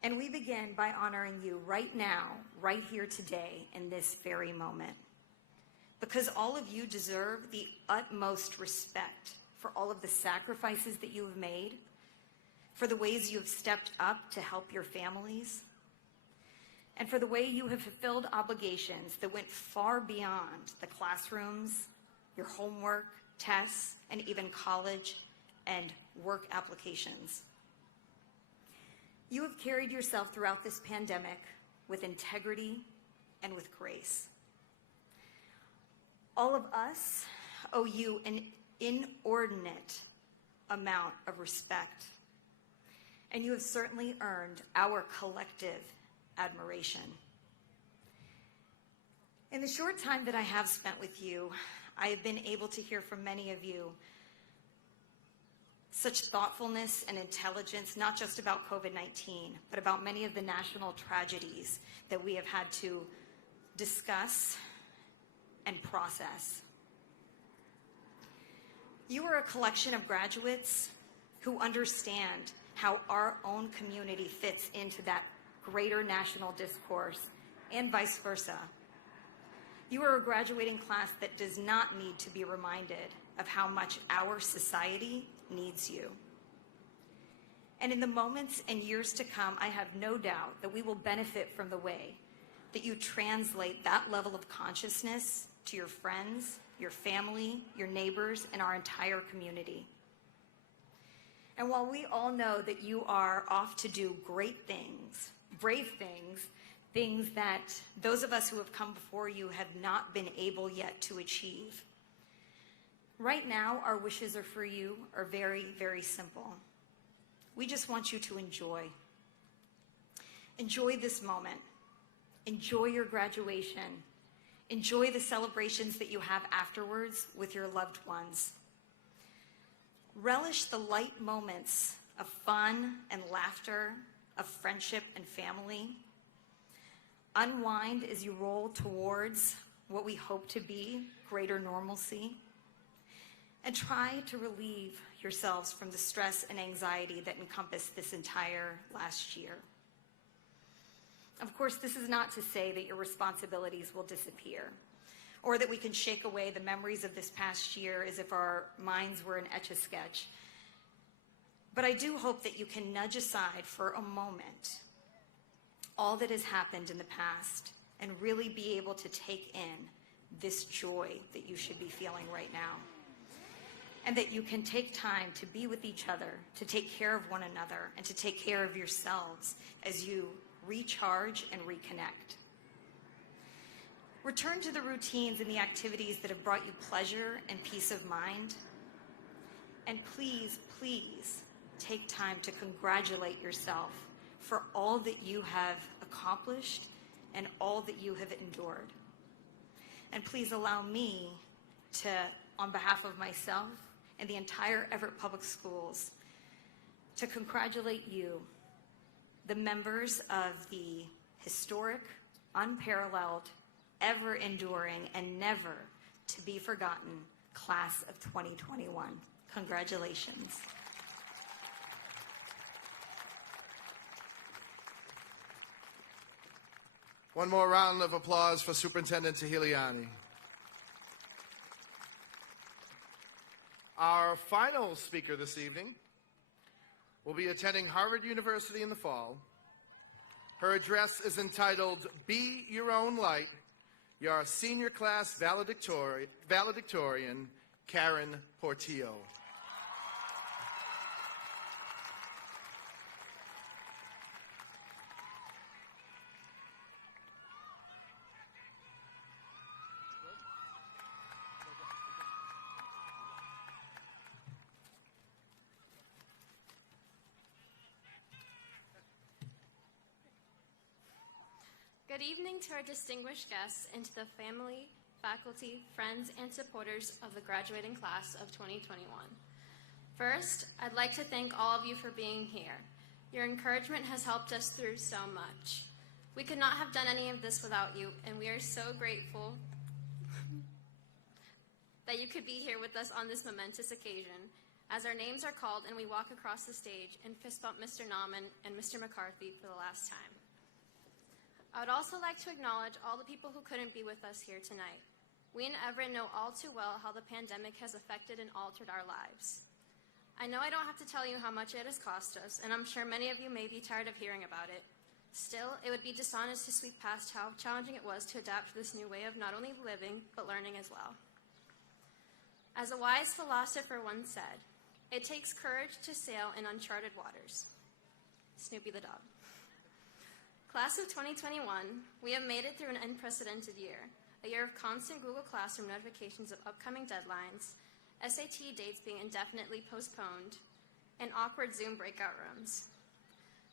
And we begin by honoring you right now, right here today, in this very moment. Because all of you deserve the utmost respect for all of the sacrifices that you have made, for the ways you have stepped up to help your families, and for the way you have fulfilled obligations that went far beyond the classrooms, your homework, tests, and even college and work applications. You have carried yourself throughout this pandemic with integrity and with grace. All of us owe you an inordinate amount of respect, and you have certainly earned our collective admiration. In the short time that I have spent with you, I have been able to hear from many of you such thoughtfulness and intelligence, not just about COVID-19, but about many of the national tragedies that we have had to discuss and process. You are a collection of graduates who understand how our own community fits into that greater national discourse and vice versa. You are a graduating class that does not need to be reminded of how much our society needs you. And in the moments and years to come, I have no doubt that we will benefit from the way that you translate that level of consciousness to your friends, your family, your neighbors, and our entire community. And while we all know that you are off to do great things, brave things, things that those of us who have come before you have not been able yet to achieve, right now, our wishes for you are very, very simple. We just want you to enjoy. Enjoy this moment. Enjoy your graduation. Enjoy the celebrations that you have afterwards with your loved ones. Relish the light moments of fun and laughter, of friendship and family. Unwind as you roll towards what we hope to be greater normalcy. And try to relieve yourselves from the stress and anxiety that encompassed this entire last year. Of course, this is not to say that your responsibilities will disappear, or that we can shake away the memories of this past year as if our minds were an Etch-a-Sketch. But I do hope that you can nudge aside for a moment all that has happened in the past and really be able to take in this joy that you should be feeling right now. And that you can take time to be with each other, to take care of one another, and to take care of yourselves as you recharge and reconnect. Return to the routines and the activities that have brought you pleasure and peace of mind. And please, please take time to congratulate yourself for all that you have accomplished and all that you have endured. And please allow me to, on behalf of myself and the entire Everett Public Schools, to congratulate you, the members of the historic, unparalleled, ever-enduring, and never to be forgotten class of 2021. Congratulations. One more round of applause for Superintendent Tahiliani. Our final speaker this evening will be attending Harvard University in the fall. Her address is entitled, Be Your Own Light, your senior class valedictorian, Karen Portillo. Good evening to our distinguished guests and to the family, faculty, friends, and supporters of the graduating class of 2021. First, I'd like to thank all of you for being here. Your encouragement has helped us through so much. We could not have done any of this without you, and we are so grateful that you could be here with us on this momentous occasion, as our names are called and we walk across the stage and fist bump Mr. Nauman and Mr. McCarthy for the last time. I would also like to acknowledge all the people who couldn't be with us here tonight. We in Everett know all too well how the pandemic has affected and altered our lives. I know I don't have to tell you how much it has cost us, and I'm sure many of you may be tired of hearing about it. Still, it would be dishonest to sweep past how challenging it was to adapt to this new way of not only living, but learning as well. As a wise philosopher once said, "It takes courage to sail in uncharted waters." Snoopy the dog. Class of 2021, we have made it through an unprecedented year, a year of constant Google Classroom notifications of upcoming deadlines, SAT dates being indefinitely postponed, and awkward Zoom breakout rooms.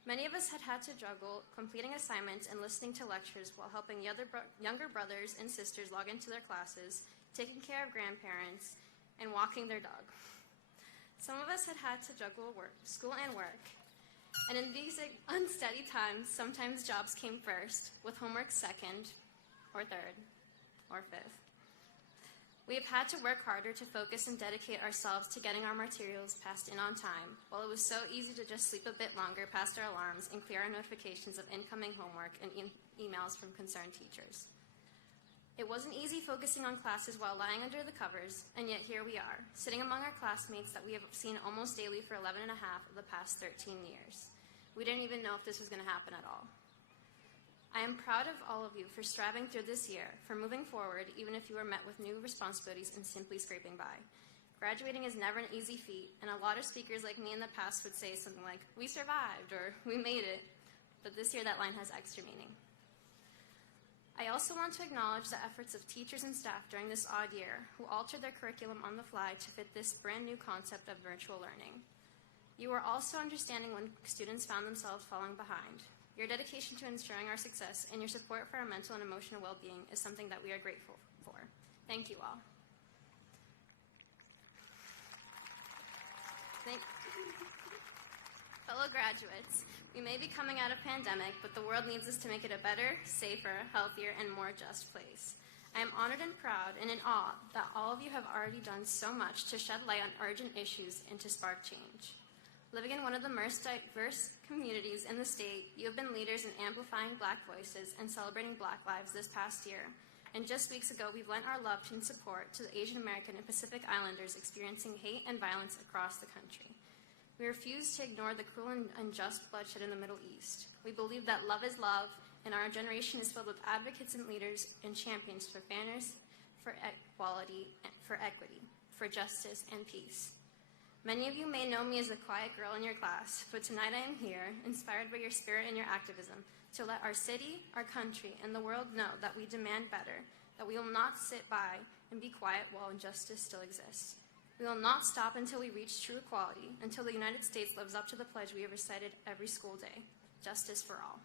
Many of us had to juggle completing assignments and listening to lectures while helping younger brothers and sisters log into their classes, taking care of grandparents, and walking their dog. Some of us had to juggle school and work. And in these unsteady times, sometimes jobs came first, with homework second, or third, or fifth. We have had to work harder to focus and dedicate ourselves to getting our materials passed in on time, while it was so easy to just sleep a bit longer past our alarms and clear our notifications of incoming homework and emails from concerned teachers. It wasn't easy focusing on classes while lying under the covers, and yet here we are, sitting among our classmates that we have seen almost daily for 11 and a half of the past 13 years. We didn't even know if this was going to happen at all. I am proud of all of you for striving through this year, for moving forward, even if you were met with new responsibilities and simply scraping by. Graduating is never an easy feat, and a lot of speakers like me in the past would say something like, "We survived," or "We made it," but this year that line has extra meaning. I also want to acknowledge the efforts of teachers and staff during this odd year who altered their curriculum on the fly to fit this brand new concept of virtual learning. You were also understanding when students found themselves falling behind. Your dedication to ensuring our success and your support for our mental and emotional well-being is something that we are grateful for. Thank you all. Fellow graduates, we may be coming out of pandemic, but the world needs us to make it a better, safer, healthier, and more just place. I am honored and proud and in awe that all of you have already done so much to shed light on urgent issues and to spark change. Living in one of the most diverse communities in the state, you have been leaders in amplifying Black voices and celebrating Black lives this past year. And just weeks ago, we've lent our love and support to the Asian American and Pacific Islanders experiencing hate and violence across the country. We refuse to ignore the cruel and unjust bloodshed in the Middle East. We believe that love is love, and our generation is filled with advocates and leaders and champions for fairness, for equality, for equity, for justice and peace. Many of you may know me as a quiet girl in your class, but tonight I am here, inspired by your spirit and your activism, to let our city, our country, and the world know that we demand better, that we will not sit by and be quiet while injustice still exists. We will not stop until we reach true equality, until the United States lives up to the pledge we have recited every school day: justice for all.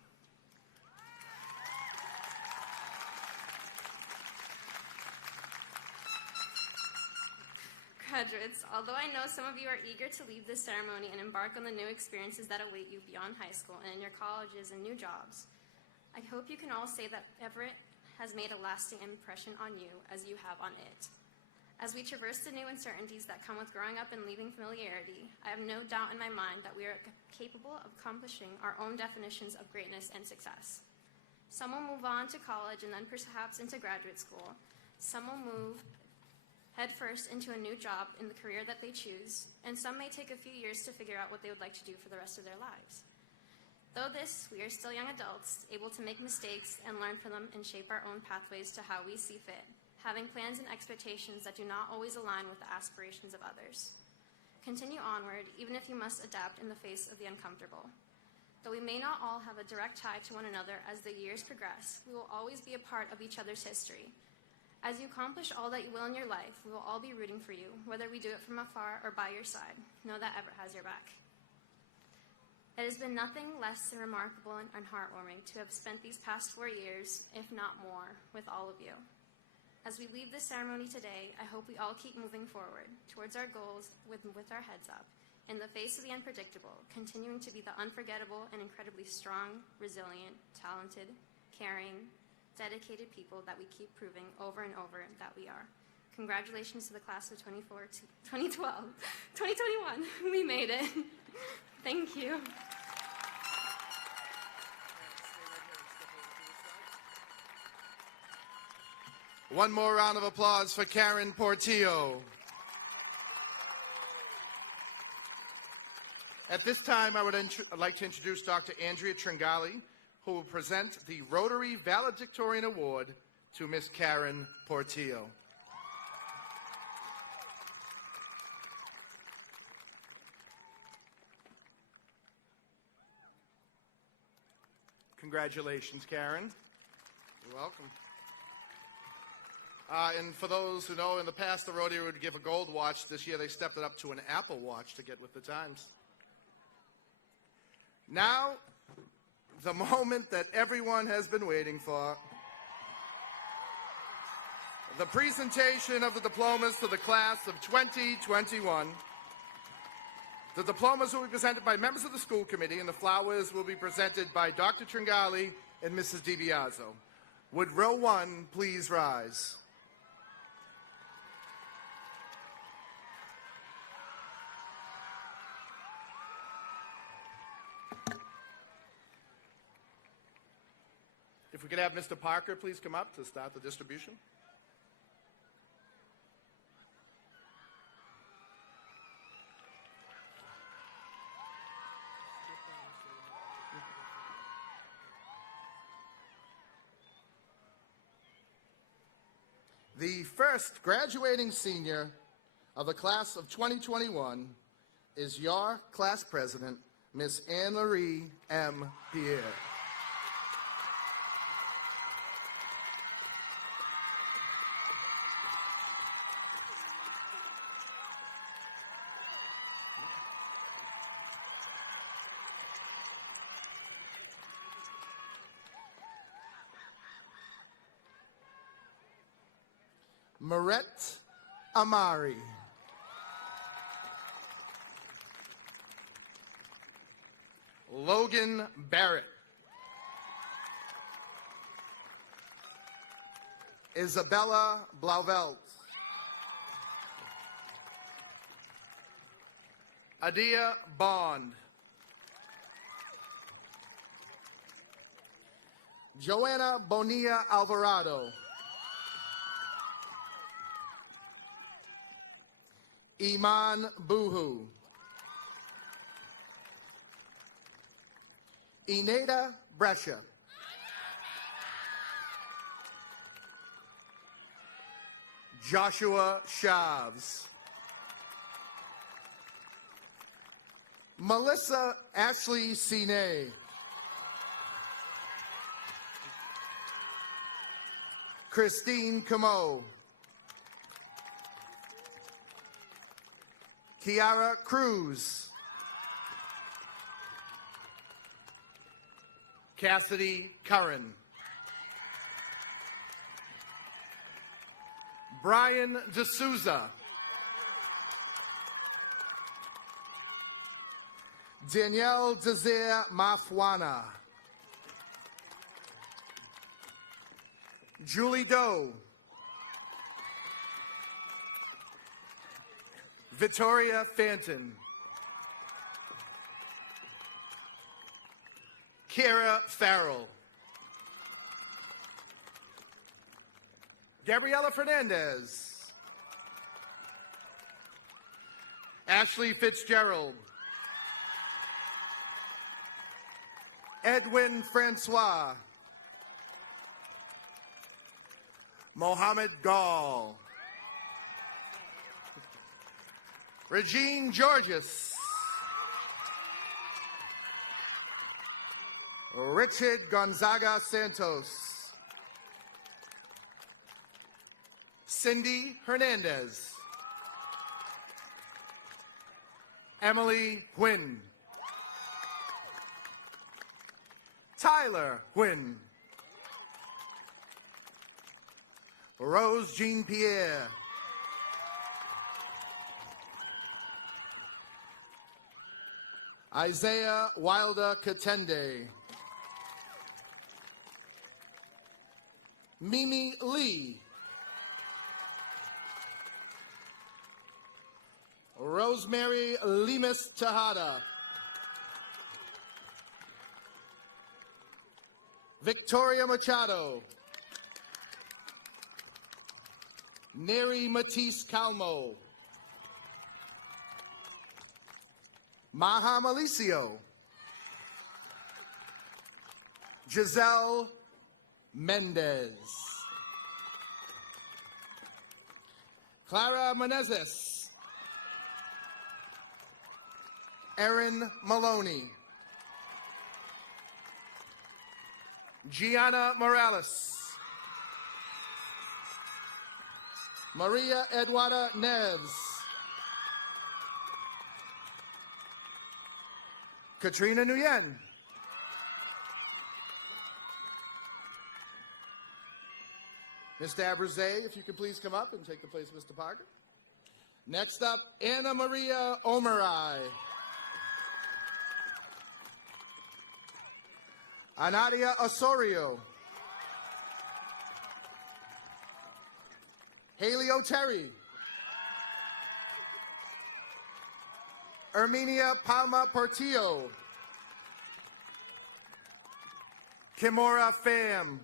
Graduates, although I know some of you are eager to leave this ceremony and embark on the new experiences that await you beyond high school and in your colleges and new jobs, I hope you can all say that Everett has made a lasting impression on you as you have on it. As we traverse the new uncertainties that come with growing up and leaving familiarity, I have no doubt in my mind that we are capable of accomplishing our own definitions of greatness and success. Some will move on to college and then perhaps into graduate school. Some will move headfirst into a new job in the career that they choose, and some may take a few years to figure out what they would like to do for the rest of their lives. Though this, we are still young adults, able to make mistakes and learn from them and shape our own pathways to how we see fit, having plans and expectations that do not always align with the aspirations of others. Continue onward, even if you must adapt in the face of the uncomfortable. Though we may not all have a direct tie to one another as the years progress, we will always be a part of each other's history. As you accomplish all that you will in your life, we will all be rooting for you, whether we do it from afar or by your side. Know that Everett has your back. It has been nothing less than remarkable and heartwarming to have spent these past 4 years, if not more, with all of you. As we leave this ceremony today, I hope we all keep moving forward towards our goals with our heads up, in the face of the unpredictable, continuing to be the unforgettable and incredibly strong, resilient, talented, caring, dedicated people that we keep proving over and over that we are. Congratulations to the class of 2021. We made it. Thank you. One more round of applause for Karen Portillo. At this time, I would like to introduce Dr. Andrea Tringali, who will present the Rotary Valedictorian Award to Miss Karen Portillo. Congratulations, Karen. You're welcome. And for those who know, in the past, the Rotary would give a gold watch. This year, they stepped it up to an Apple Watch to get with the times. Now, the moment that everyone has been waiting for. The presentation of the diplomas to the class of 2021. The diplomas will be presented by members of the school committee, and the flowers will be presented by Dr. Tringali and Mrs. DiBiazzo. Would row one please rise? If we could have Mr. Parker please come up to start the distribution. The first graduating senior of the class of 2021 is your class president, Miss Anne-Marie M. Pierre. Marette Amari. Logan Barrett. Isabella Blauvelt. Adia Bond. Joanna Bonilla Alvarado. Iman Buhu. Ineda Brescia. Joshua Shavs. Melissa Ashley Sine. Christine Camo. Kiara Cruz. Cassidy Curran. Brian D'Souza. Danielle Desire Mafwana. Julie Doe. Victoria Fanton. Kira Farrell. Gabriela Fernandez. Ashley Fitzgerald. Edwin Francois. Mohammed Gall. Regine Georges. Richard Gonzaga Santos. Cindy Hernandez. Emily Huynh. Tyler Huynh. Rose Jean Pierre. Isaiah Wilder Katende. Mimi Lee. Rosemary Lemus Tejada. Victoria Machado. Neri Matisse Calmo. Maha Malicio. Giselle Mendez. Clara Menezes. Erin Maloney. Gianna Morales. Maria Eduarda Neves. Katrina Nguyen. Mr. Abraze, if you could please come up and take the place of Mr. Parker. Next up, Anna Maria Omerai. Anadia Osorio. Haley O'Terry. Erminia Palma Portillo. Kimora Pham.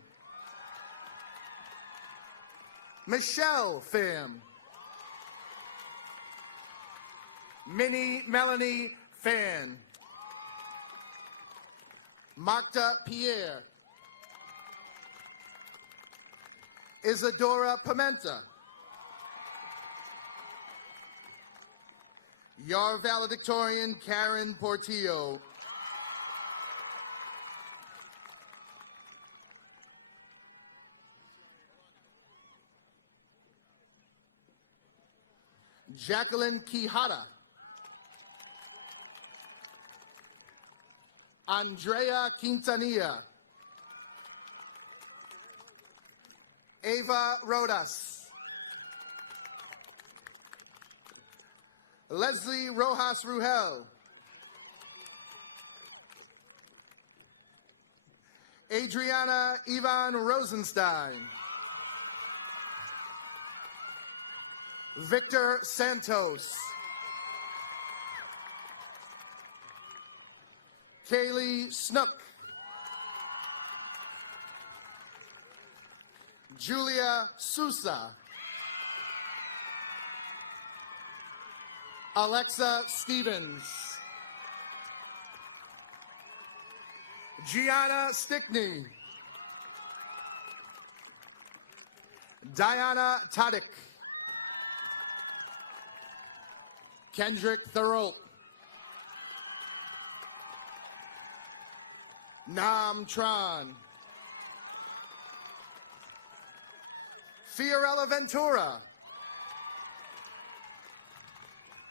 Michelle Pham. Minnie Melanie Fan. Magda Pierre. Isadora Pimenta. Your valedictorian, Karen Portillo. Jacqueline Quijada. Andrea Quintanilla. Ava Rodas. Leslie Rojas Rugel. Adriana Ivan Rosenstein. Victor Santos. Kaylee Snook. Julia Sousa. Alexa Stevens. Gianna Stickney. Diana Tadic. Kendrick Thorold. Nam Tran. Fiorella Ventura.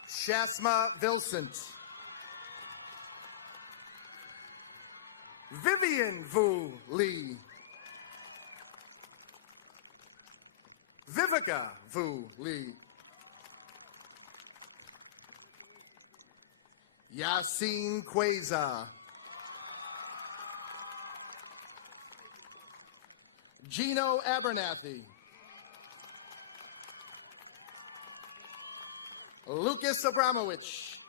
Shasma Vilcent. Vivian Vu Lee. Vivica Vu Lee. Yassine Queza. Gino Abernathy. Lucas Abramowitz.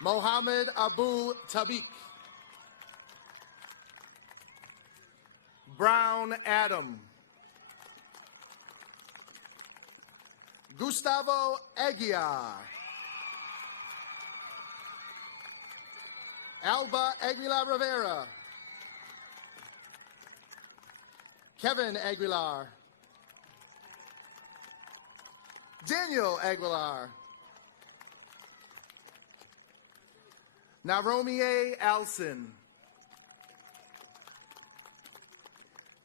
Mohammed Abu Tabik. Brown Adam. Gustavo Aguiar. Alba Aguilar Rivera. Kevin Aguilar. Daniel Aguilar. Naromie Alson.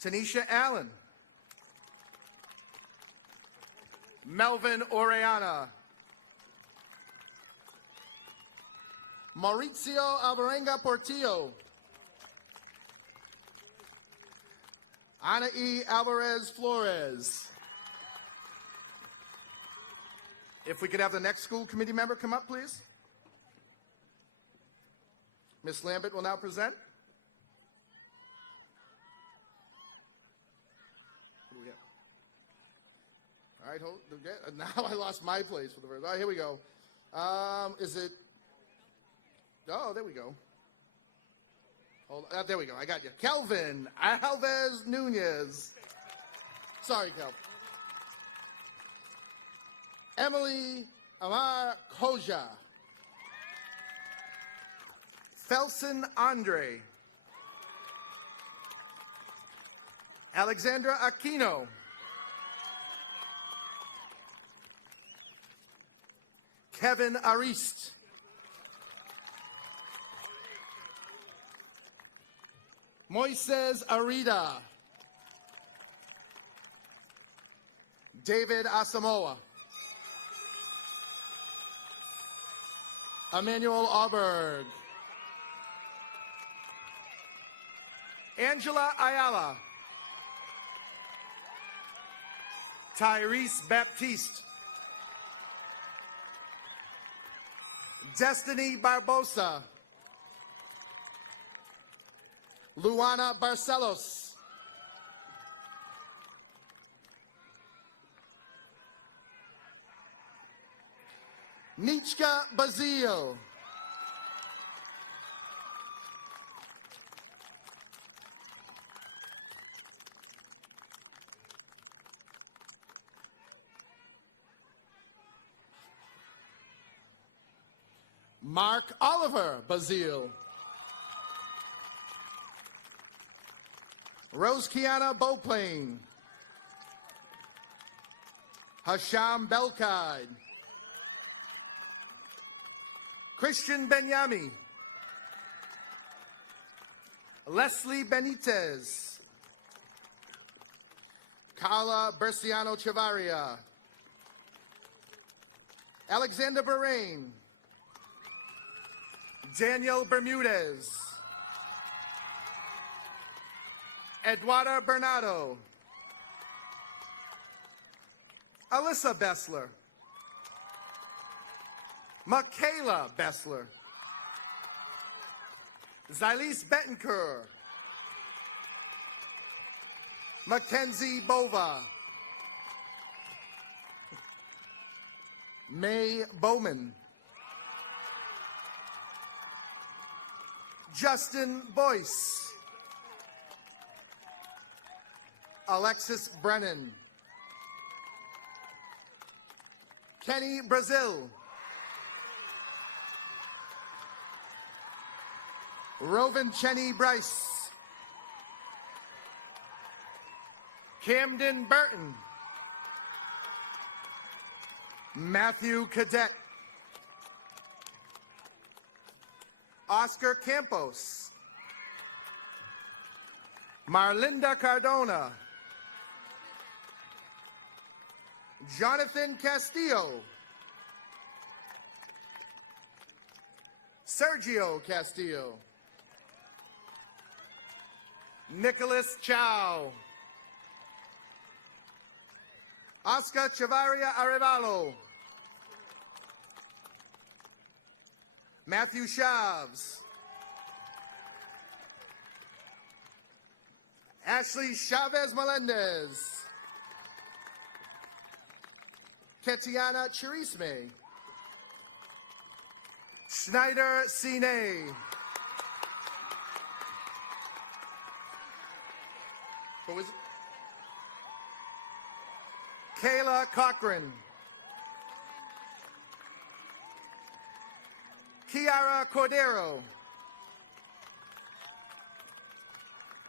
Tanisha Allen. Melvin Orellana. Mauricio Alvarenga Portillo. Ana E. Alvarez Flores. If we could have the next school committee member come up, please. Ms. Lambert will now present. What do we have? All All right, now I lost my place for the first. All right, here we go. Is it? Oh, there we go. Hold on. There we go. I got you. Kelvin Alves Nunez. Sorry, Kel. Emily Amar Koja. Felson Andre. Alexandra Aquino. Kevin Arist. Moises Arida. David Asamoah. Emmanuel Auberg. Angela Ayala. Tyrese Baptiste. Destiny Barbosa. Luana Barcelos. Nichka Bazile. Mark Oliver Bazile. Rose Kiana Beauplain. Hasham Belkaid. Christian Benyami. Leslie Benitez. Carla Berciano Chavaria. Alexander Bahrain. Daniel Bermudez. Eduardo Bernardo. Alyssa Bessler. Michaela Bessler. Zylis Bettencourt. Mackenzie Bova. May Bowman. Justin Boyce. Alexis Brennan. Kenny Brazil. Rovan Cheney Bryce. Camden Burton. Matthew Cadet. Oscar Campos. Marlinda Cardona. Jonathan Castillo. Sergio Castillo. Nicholas Chow. Oscar Chavaria Arevalo. Matthew Shavs. Ashley Chavez Melendez. Ketiana Chirisme. Schneider Sine. Who is it? Kayla Cochran. Kiara Cordero.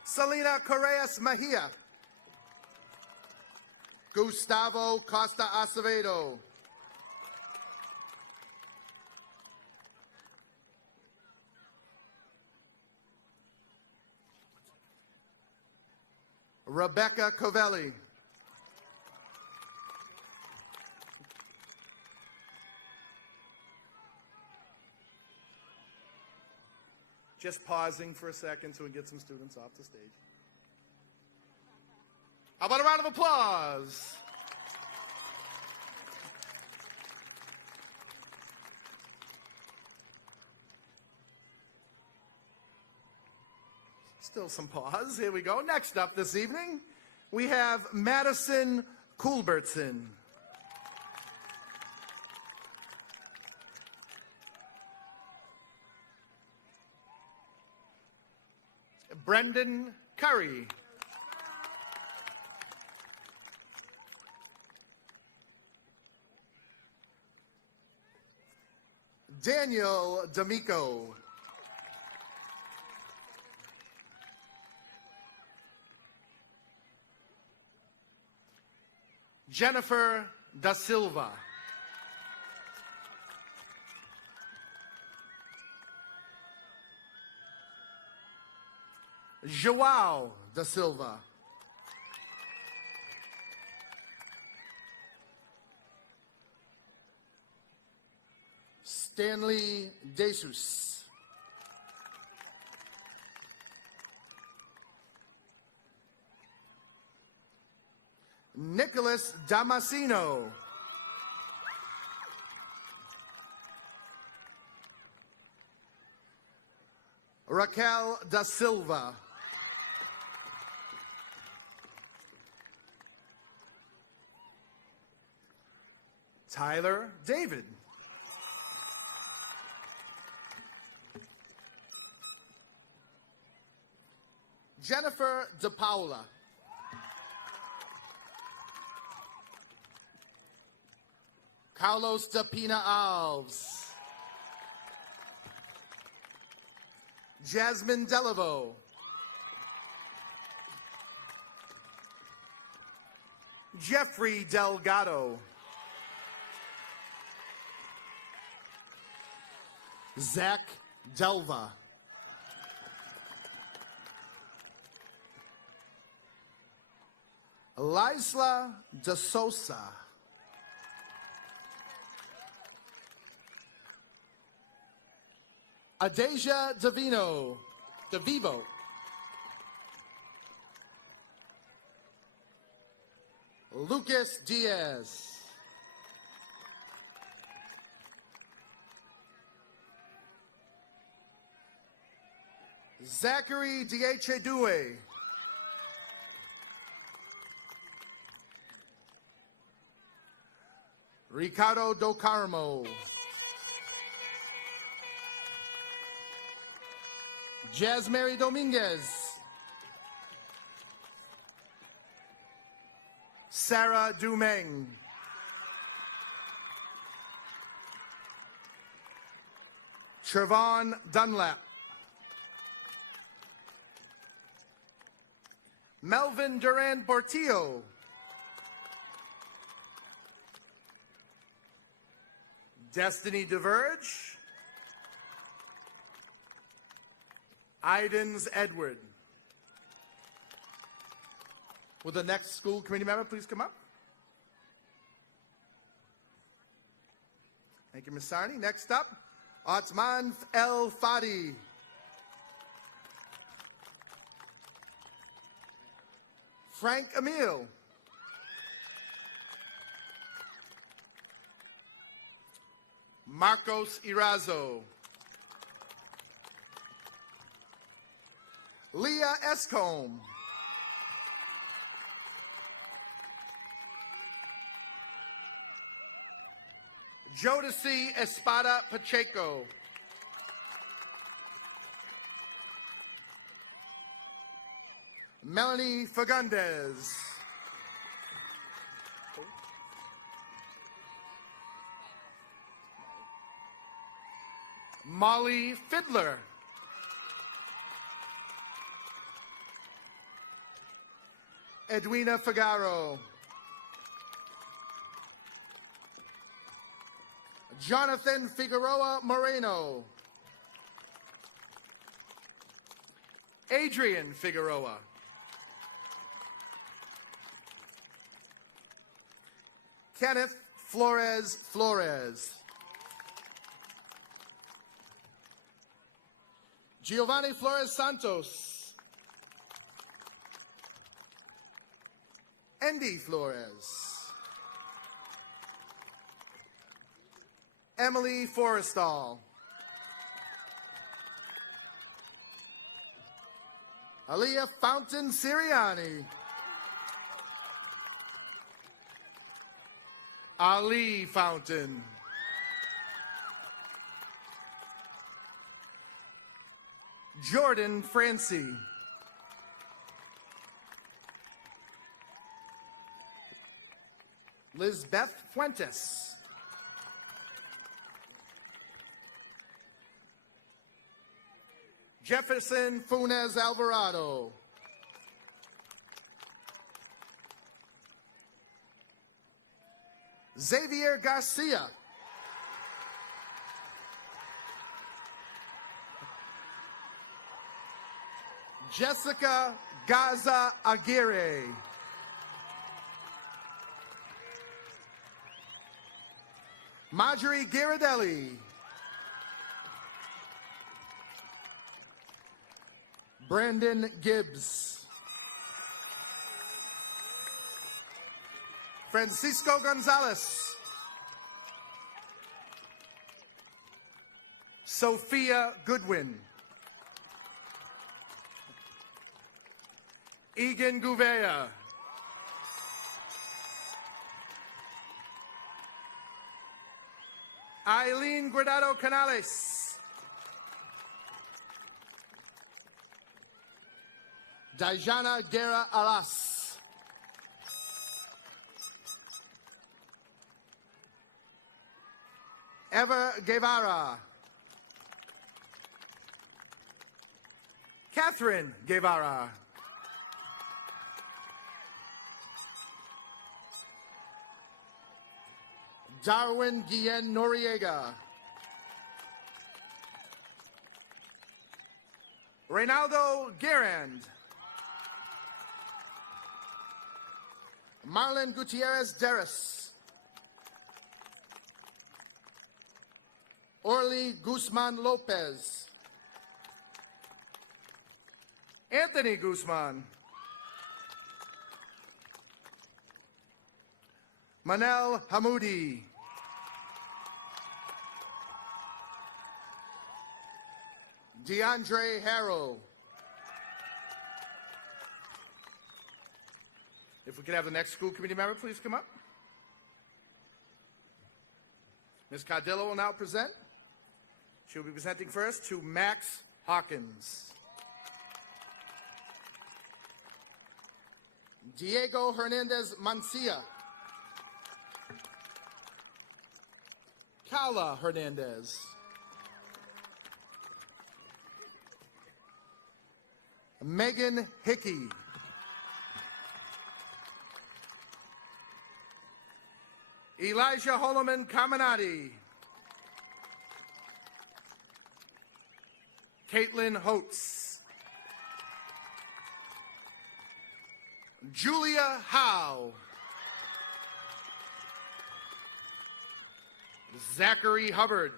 Selena Correas Mejia. Gustavo Costa Acevedo. Rebecca Covelli. Just pausing for a second so we get some students off the stage. How about a round of applause? Still some pause. Here we go. Next up this evening, we have Madison Kulbertson. Brendan Curry. Daniel D'Amico. Jennifer Da Silva. João Da Silva. Stanley Jesus. Nicholas Damasino. Raquel Da Silva. Tyler David. Jennifer De Paula. Carlos De Pina Alves. Jasmine Delaveau. Jeffrey Delgado. Zach Delva. Lysla De Sosa. Adeja DeVivo. Lucas Diaz. Zachary Diechedue. Ricardo Do Carmo. Jasmary Dominguez. Sarah Dumeng. Trevon Dunlap. Melvin Duran Portillo. Destiny DeVerge. Idens Edward. Will the next school committee member please come up? Thank you, Ms. Sarni. Next up, Atman El Fadi. Frank Emil. Marcos Irazo. Leah Escombe. Jodeci Espada Pacheco. Melanie Fagundes. Molly Fiddler. Edwina Figaro. Jonathan Figueroa Moreno. Adrian Figueroa. Kenneth Flores. Giovanni Flores Santos. Andy Flores. Emily Forrestal. Aaliyah Fountain Siriani. Ali Fountain. Jordan Francie. Lizbeth Fuentes. Jefferson Funes Alvarado. Xavier Garcia. Jessica Gaza Aguirre. Marjorie Ghirardelli. Brandon Gibbs. Francisco Gonzalez. Sophia Goodwin. Egan Gouveia. Eileen Guardado Canales. Dijana Guerra Alas. Ever Guevara. Catherine Guevara. Darwin Guillen Noriega. Reynaldo Garand. Marlon Gutierrez Deris. Orly Guzman Lopez. Anthony Guzman. Manel Hamoudi. DeAndre Harrell. If we could have the next school committee member please come up. Ms. Cardillo will now present. She will be presenting first to Max Hawkins. Diego Hernandez Mancia. Carla Hernandez. Megan Hickey. Elijah Holoman Caminati. Caitlin Holtz. Julia Howe. Zachary Hubbard.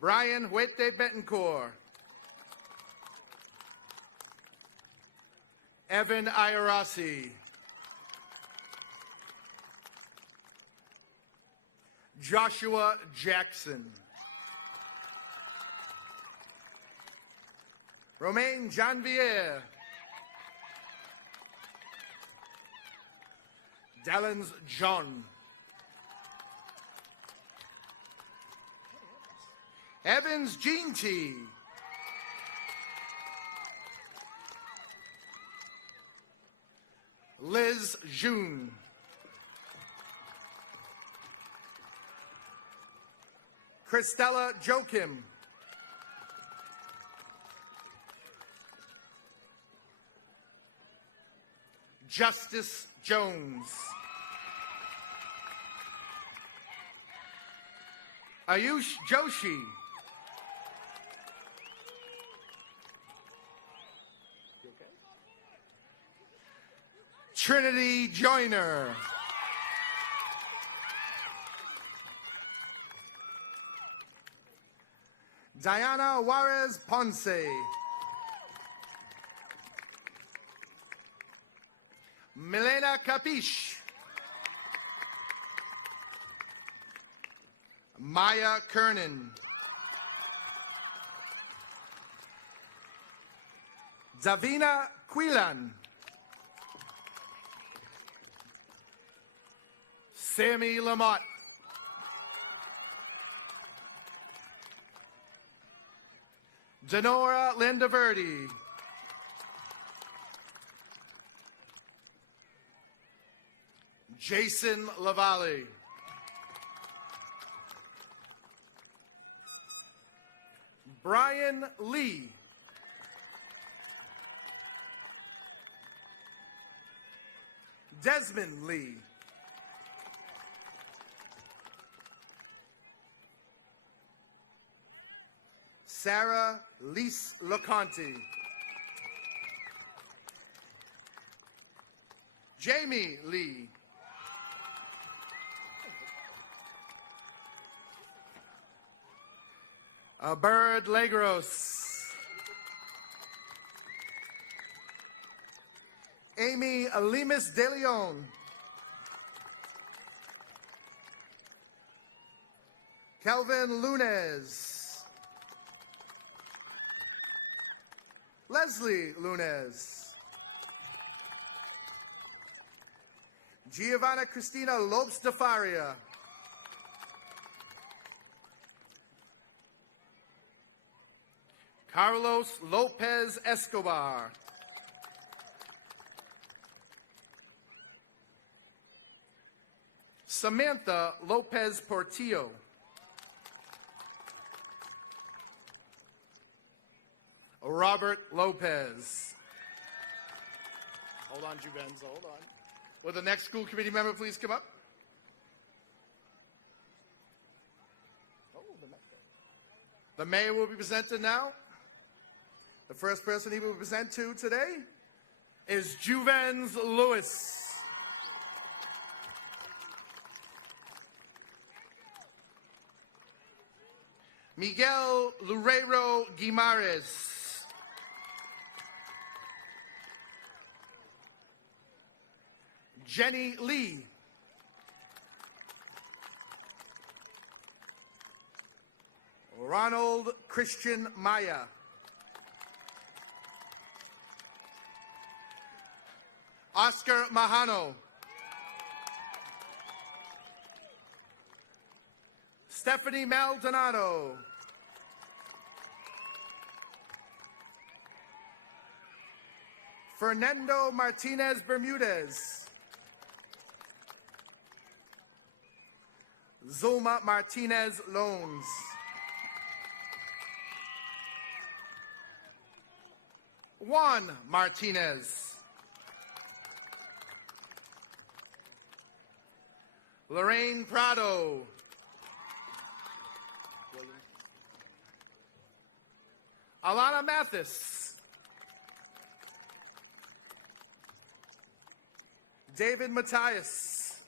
Brian Huete Betancourt. Evan Iorasi. Joshua Jackson. Romaine Janvier. Dallins John. Evans Jean T. Liz June. Christella Joachim. Justice Jones. Ayush Joshi. Trinity Joyner. Diana Juarez Ponce. Milena Capiche. Maya Kernan. Davina Quilan. Sammy Lamotte. Denora Linda Verdi. Jason Lavalle. Brian Lee. Desmond Lee. Sarah Lise LeConte. Jamie Lee. Bird Legros. Amy Alimis De Leon. Kelvin Lunez. Leslie Lunez. Giovanna Cristina Lopes de Faria. Carlos Lopez Escobar. Samantha Lopez Portillo. Robert Lopez. Hold on, Juvenza, hold on. Will the next school committee member please come up? Oh, the mayor will be presented now. The first person he will present to today is Juvens Lewis. Miguel Loureiro Guimares. Jenny Lee. Ronald Christian Maya. Oscar Mahano. Stephanie Maldonado. Fernando Martinez Bermudez. Zulma Martinez Loans. Juan Martinez. Lorraine Prado. Alana Mathis. David Matthias.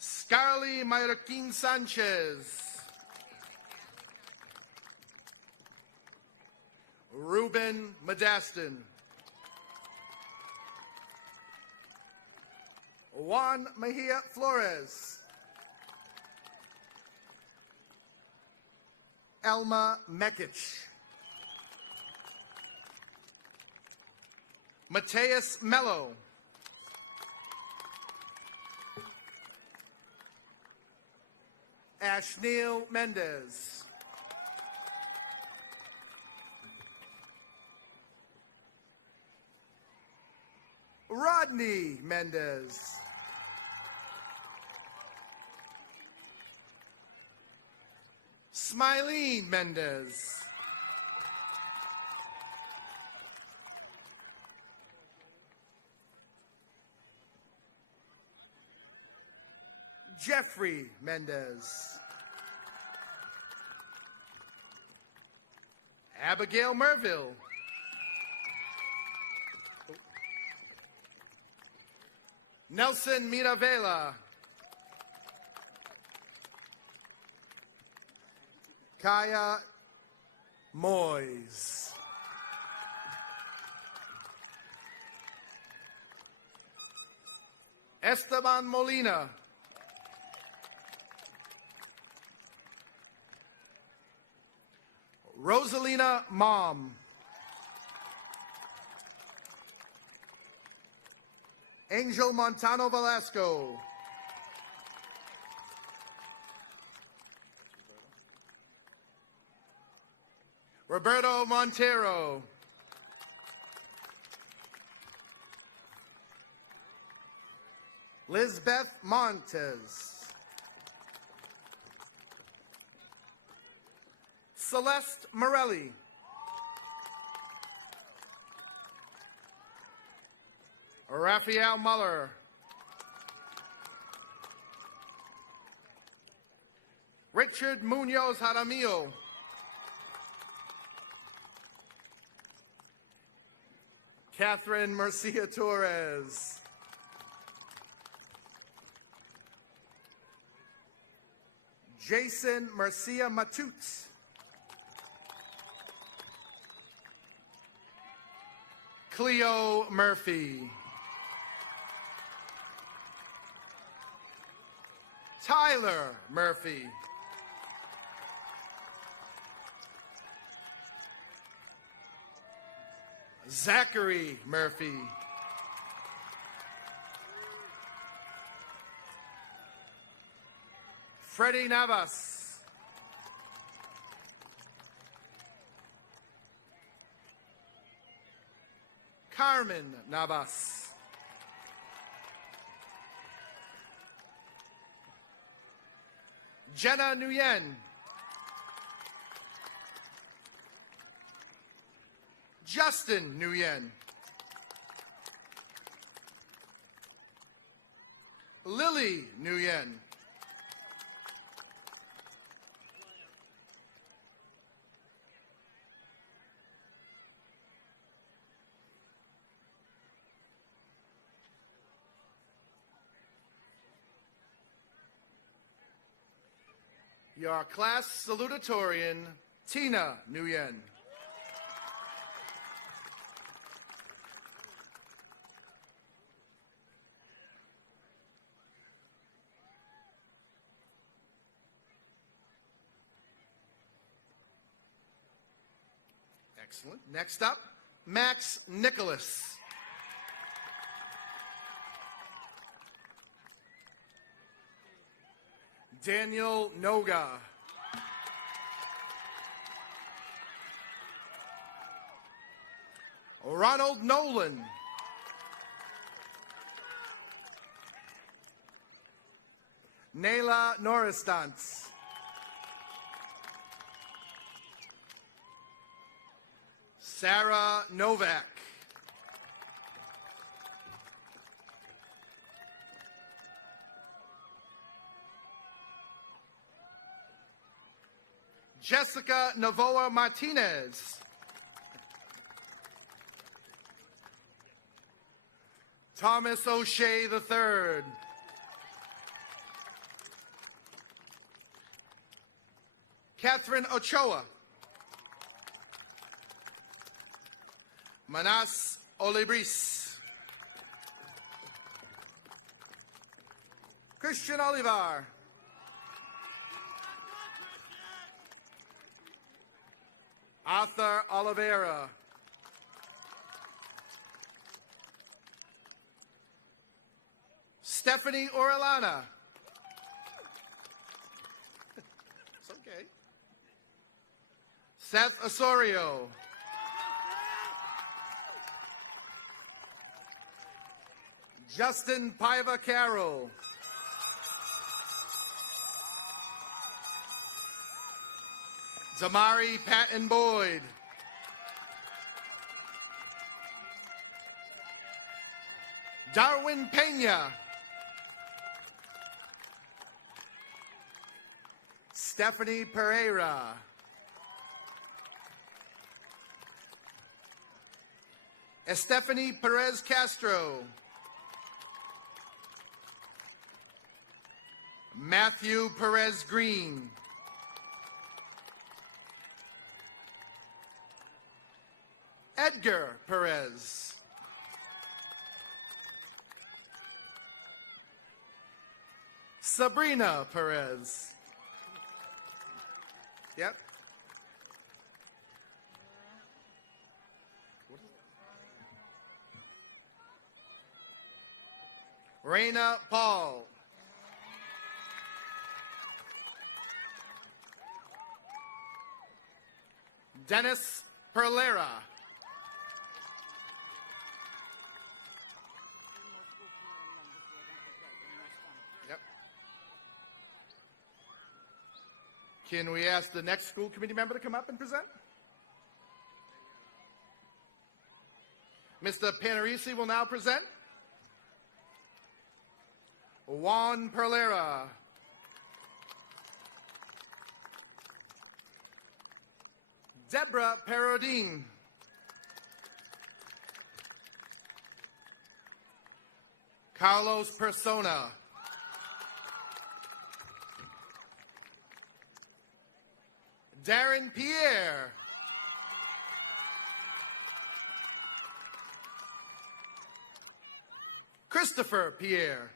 Scarly Mayraquin Sanchez. Ruben Madastin. Juan Mejia Flores. Elma Mekic. Mateus Mello. Ashneil Mendez. Rodney Mendez. Smilene Mendez. Jeffrey Mendez. Abigail Merville. Nelson Miravela. Kaya Moyes. Esteban Molina. Rosalina Mom. Angel Montano Velasco. Roberto Montero. Lizbeth Montes. Celeste Morelli. Raphael Muller. Richard Munoz Jaramillo. Catherine Mercia Torres. Jason Mercia Matute. Cleo Murphy. Tyler Murphy. Zachary Murphy. Freddie Navas. Carmen Navas. Jenna Nguyen. Justin Nguyen. Lily Nguyen. Your class salutatorian, Tina Nguyen. Excellent. Next up, Max Nicholas. Daniel Noga. Ronald Nolan. Nayla Noristance. Sarah Novak. Jessica Navoa Martinez. Thomas O'Shea III. Catherine Ochoa. Manas Olibris. Christian Olivar. Arthur Oliveira. Stephanie Orellana. It's okay. Seth Osorio. Justin Paiva Carroll. Zamari Patton Boyd. Darwin Pena. Stephanie Pereira. Estefany Perez Castro. Matthew Perez Green. Edgar Perez. Sabrina Perez. Yep. Raina Paul. Dennis Perlera. Can we ask the next school committee member to come up and present? Mr. Panarisi will now present. Juan Perlera. Deborah Perodine. Carlos Persona. Darren Pierre. Christopher Pierre.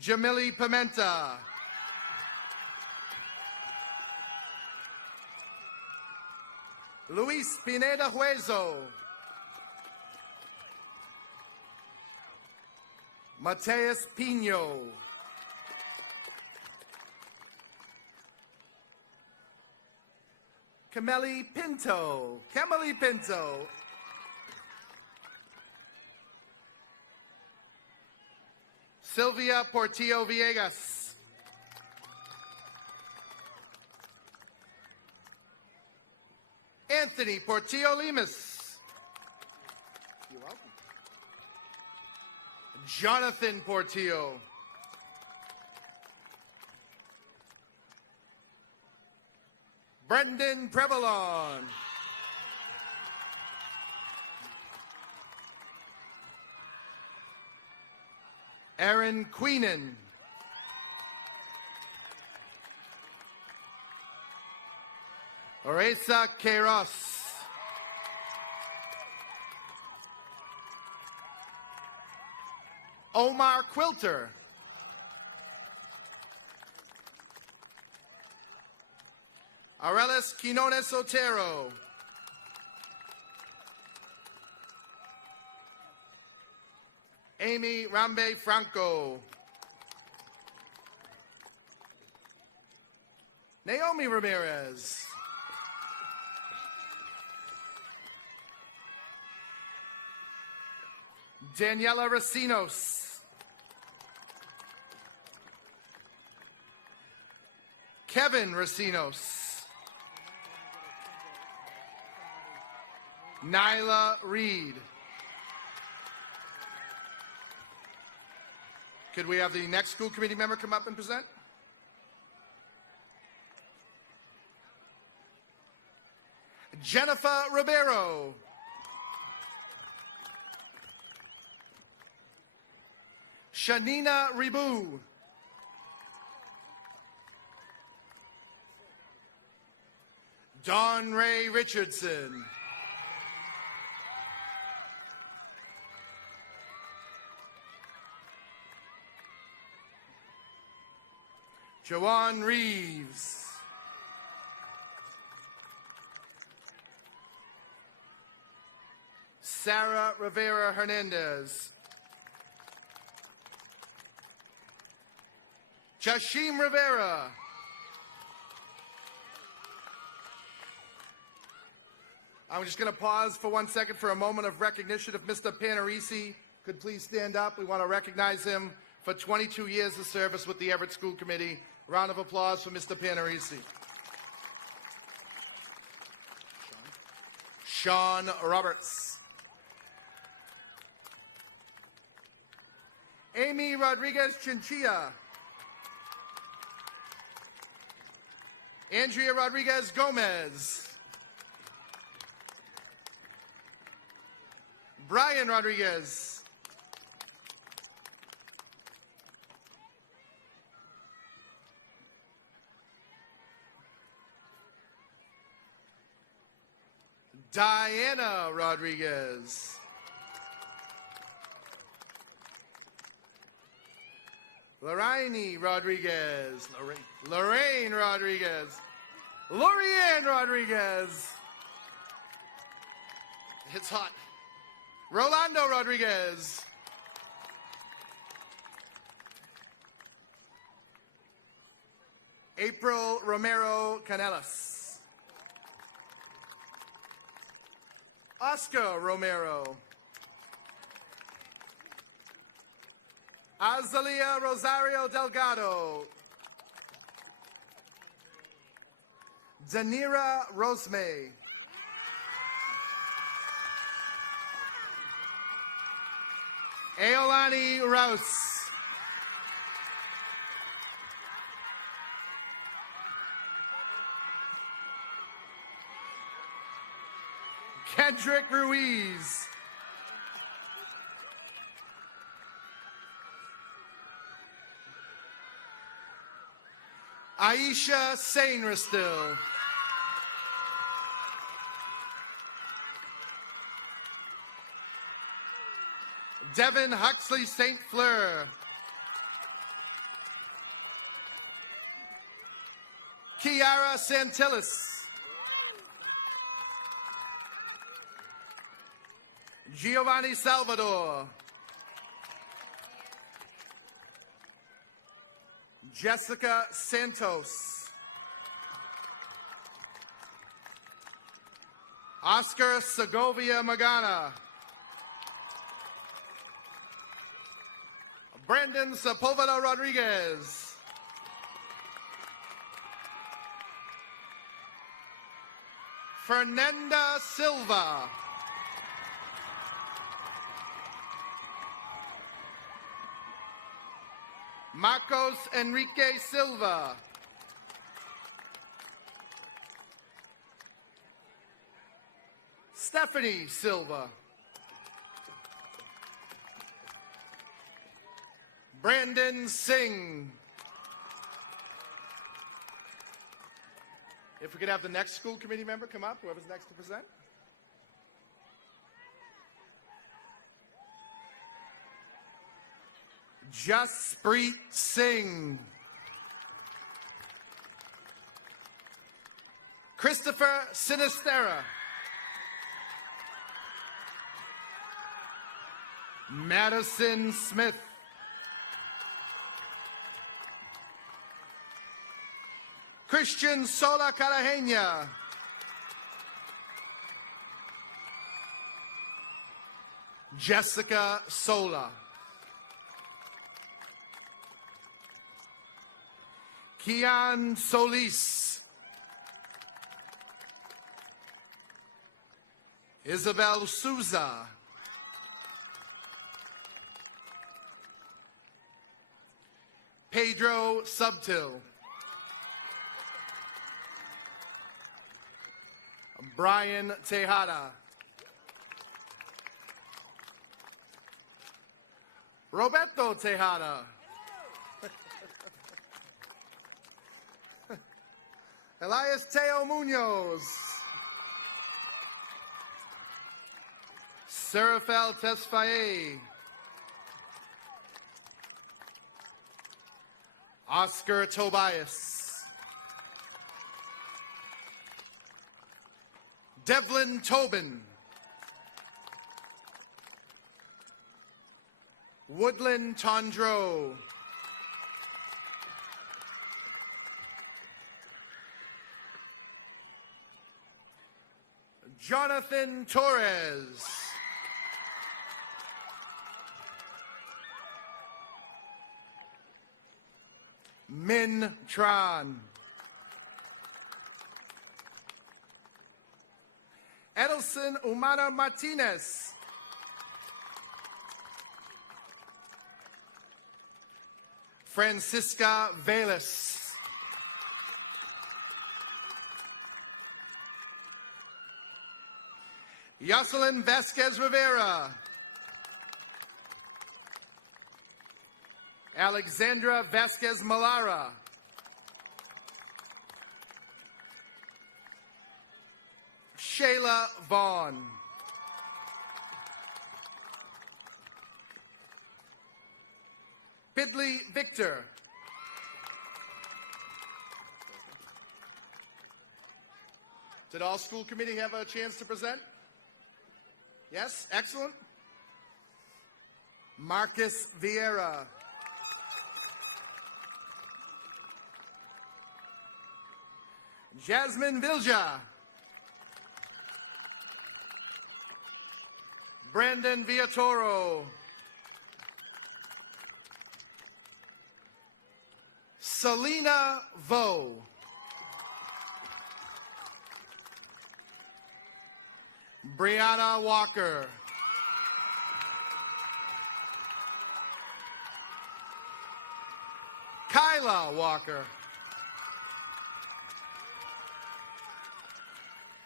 Jamili Pimenta. Luis Pineda Hueso. Mateus Pino. Cameli Pinto. Cameli Pinto. Sylvia Portillo Villegas. Anthony Portillo Lemus. You're welcome. Jonathan Portillo. Brendan Prevalon. Aaron Queenan. Oresa Queiroz. Omar Quilter. Arelis Quinones Otero. Amy Rambe Franco. Naomi Ramirez. Daniela Racinos. Kevin Racinos. Nyla Reed. Could we have the next school committee member come up and present? Jennifer Ribeiro. Shanina Ribu. Dawn Ray Richardson. Joanne Reeves. Sarah Rivera Hernandez. Jashim Rivera. I'm just going to pause for 1 second for a moment of recognition. If Mr. Panarisi could please stand up. We want to recognize him for 22 years of service with the Everett School Committee. Round of applause for Mr. Panarisi. Sean Roberts. Amy Rodriguez Chinchilla. Andrea Rodriguez Gomez. Brian Rodriguez. Diana Rodriguez. Lorraine Rodriguez. Lorraine Rodriguez. Lorianne Rodriguez. It's hot. Rolando Rodriguez. April Romero Canelas. Oscar Romero. Azalia Rosario Delgado. Danira Rosme. Aolani Rouse. Kendrick Ruiz. Aisha Sainristil. Devin Huxley St. Fleur. Kiara Santillis. Giovanni Salvador. Jessica Santos. Oscar Segovia Magana. Brandon Sepulveda Rodriguez. Fernanda Silva. Marcos Enrique Silva. Stephanie Silva. Brandon Singh. If we could have the next school committee member come up, whoever's next to present. Jaspreet Singh. Christopher Sinistera. Madison Smith. Christian Sola Carajena. Jessica Sola. Kian Solis. Isabel Souza. Pedro Subtil. Brian Tejada. Roberto Tejada. Elias Teo Munoz. Serafel Tesfaye. Oscar Tobias. Devlin Tobin. Woodland Tondreau. Jonathan Torres. Min Tran. Edelson Umana Martinez. Francisca Velas. Yoselin Vasquez Rivera. Alexandra Vasquez Malara. Shayla Vaughn. Bidley Victor. Did all school committee have a chance to present? Yes, excellent. Marcus Vieira. Jasmine Vilja. Brandon Villatoro. Selena Vo. Brianna Walker. Kyla Walker.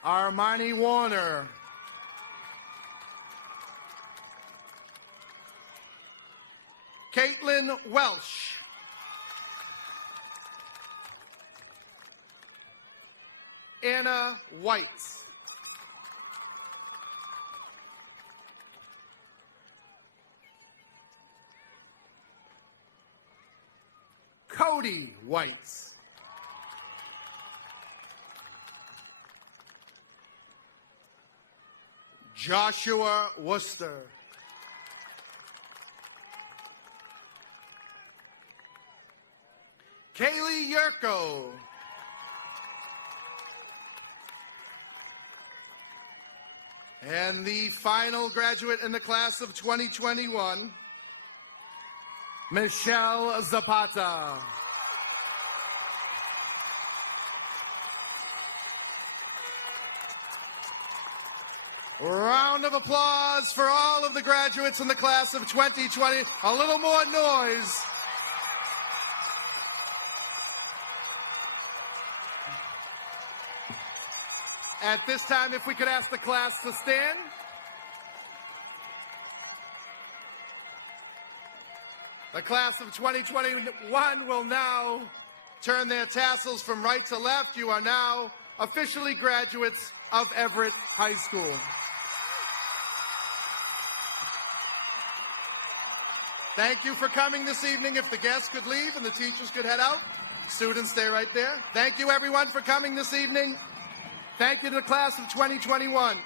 Armani Warner. Caitlin Welsh. Anna White. Cody White. Joshua Worcester. Kaylee Yerko. And the final graduate in the class of 2021, Michelle Zapata. Round of applause for all of the graduates in the class of 2020. A little more noise. At this time, if we could ask the class to stand. The class of 2021 will now turn their tassels from right to left. You are now officially graduates of Everett High School. Thank you for coming this evening. If the guests could leave and the teachers could head out, students stay right there. Thank you everyone for coming this evening. Thank you to the class of 2021.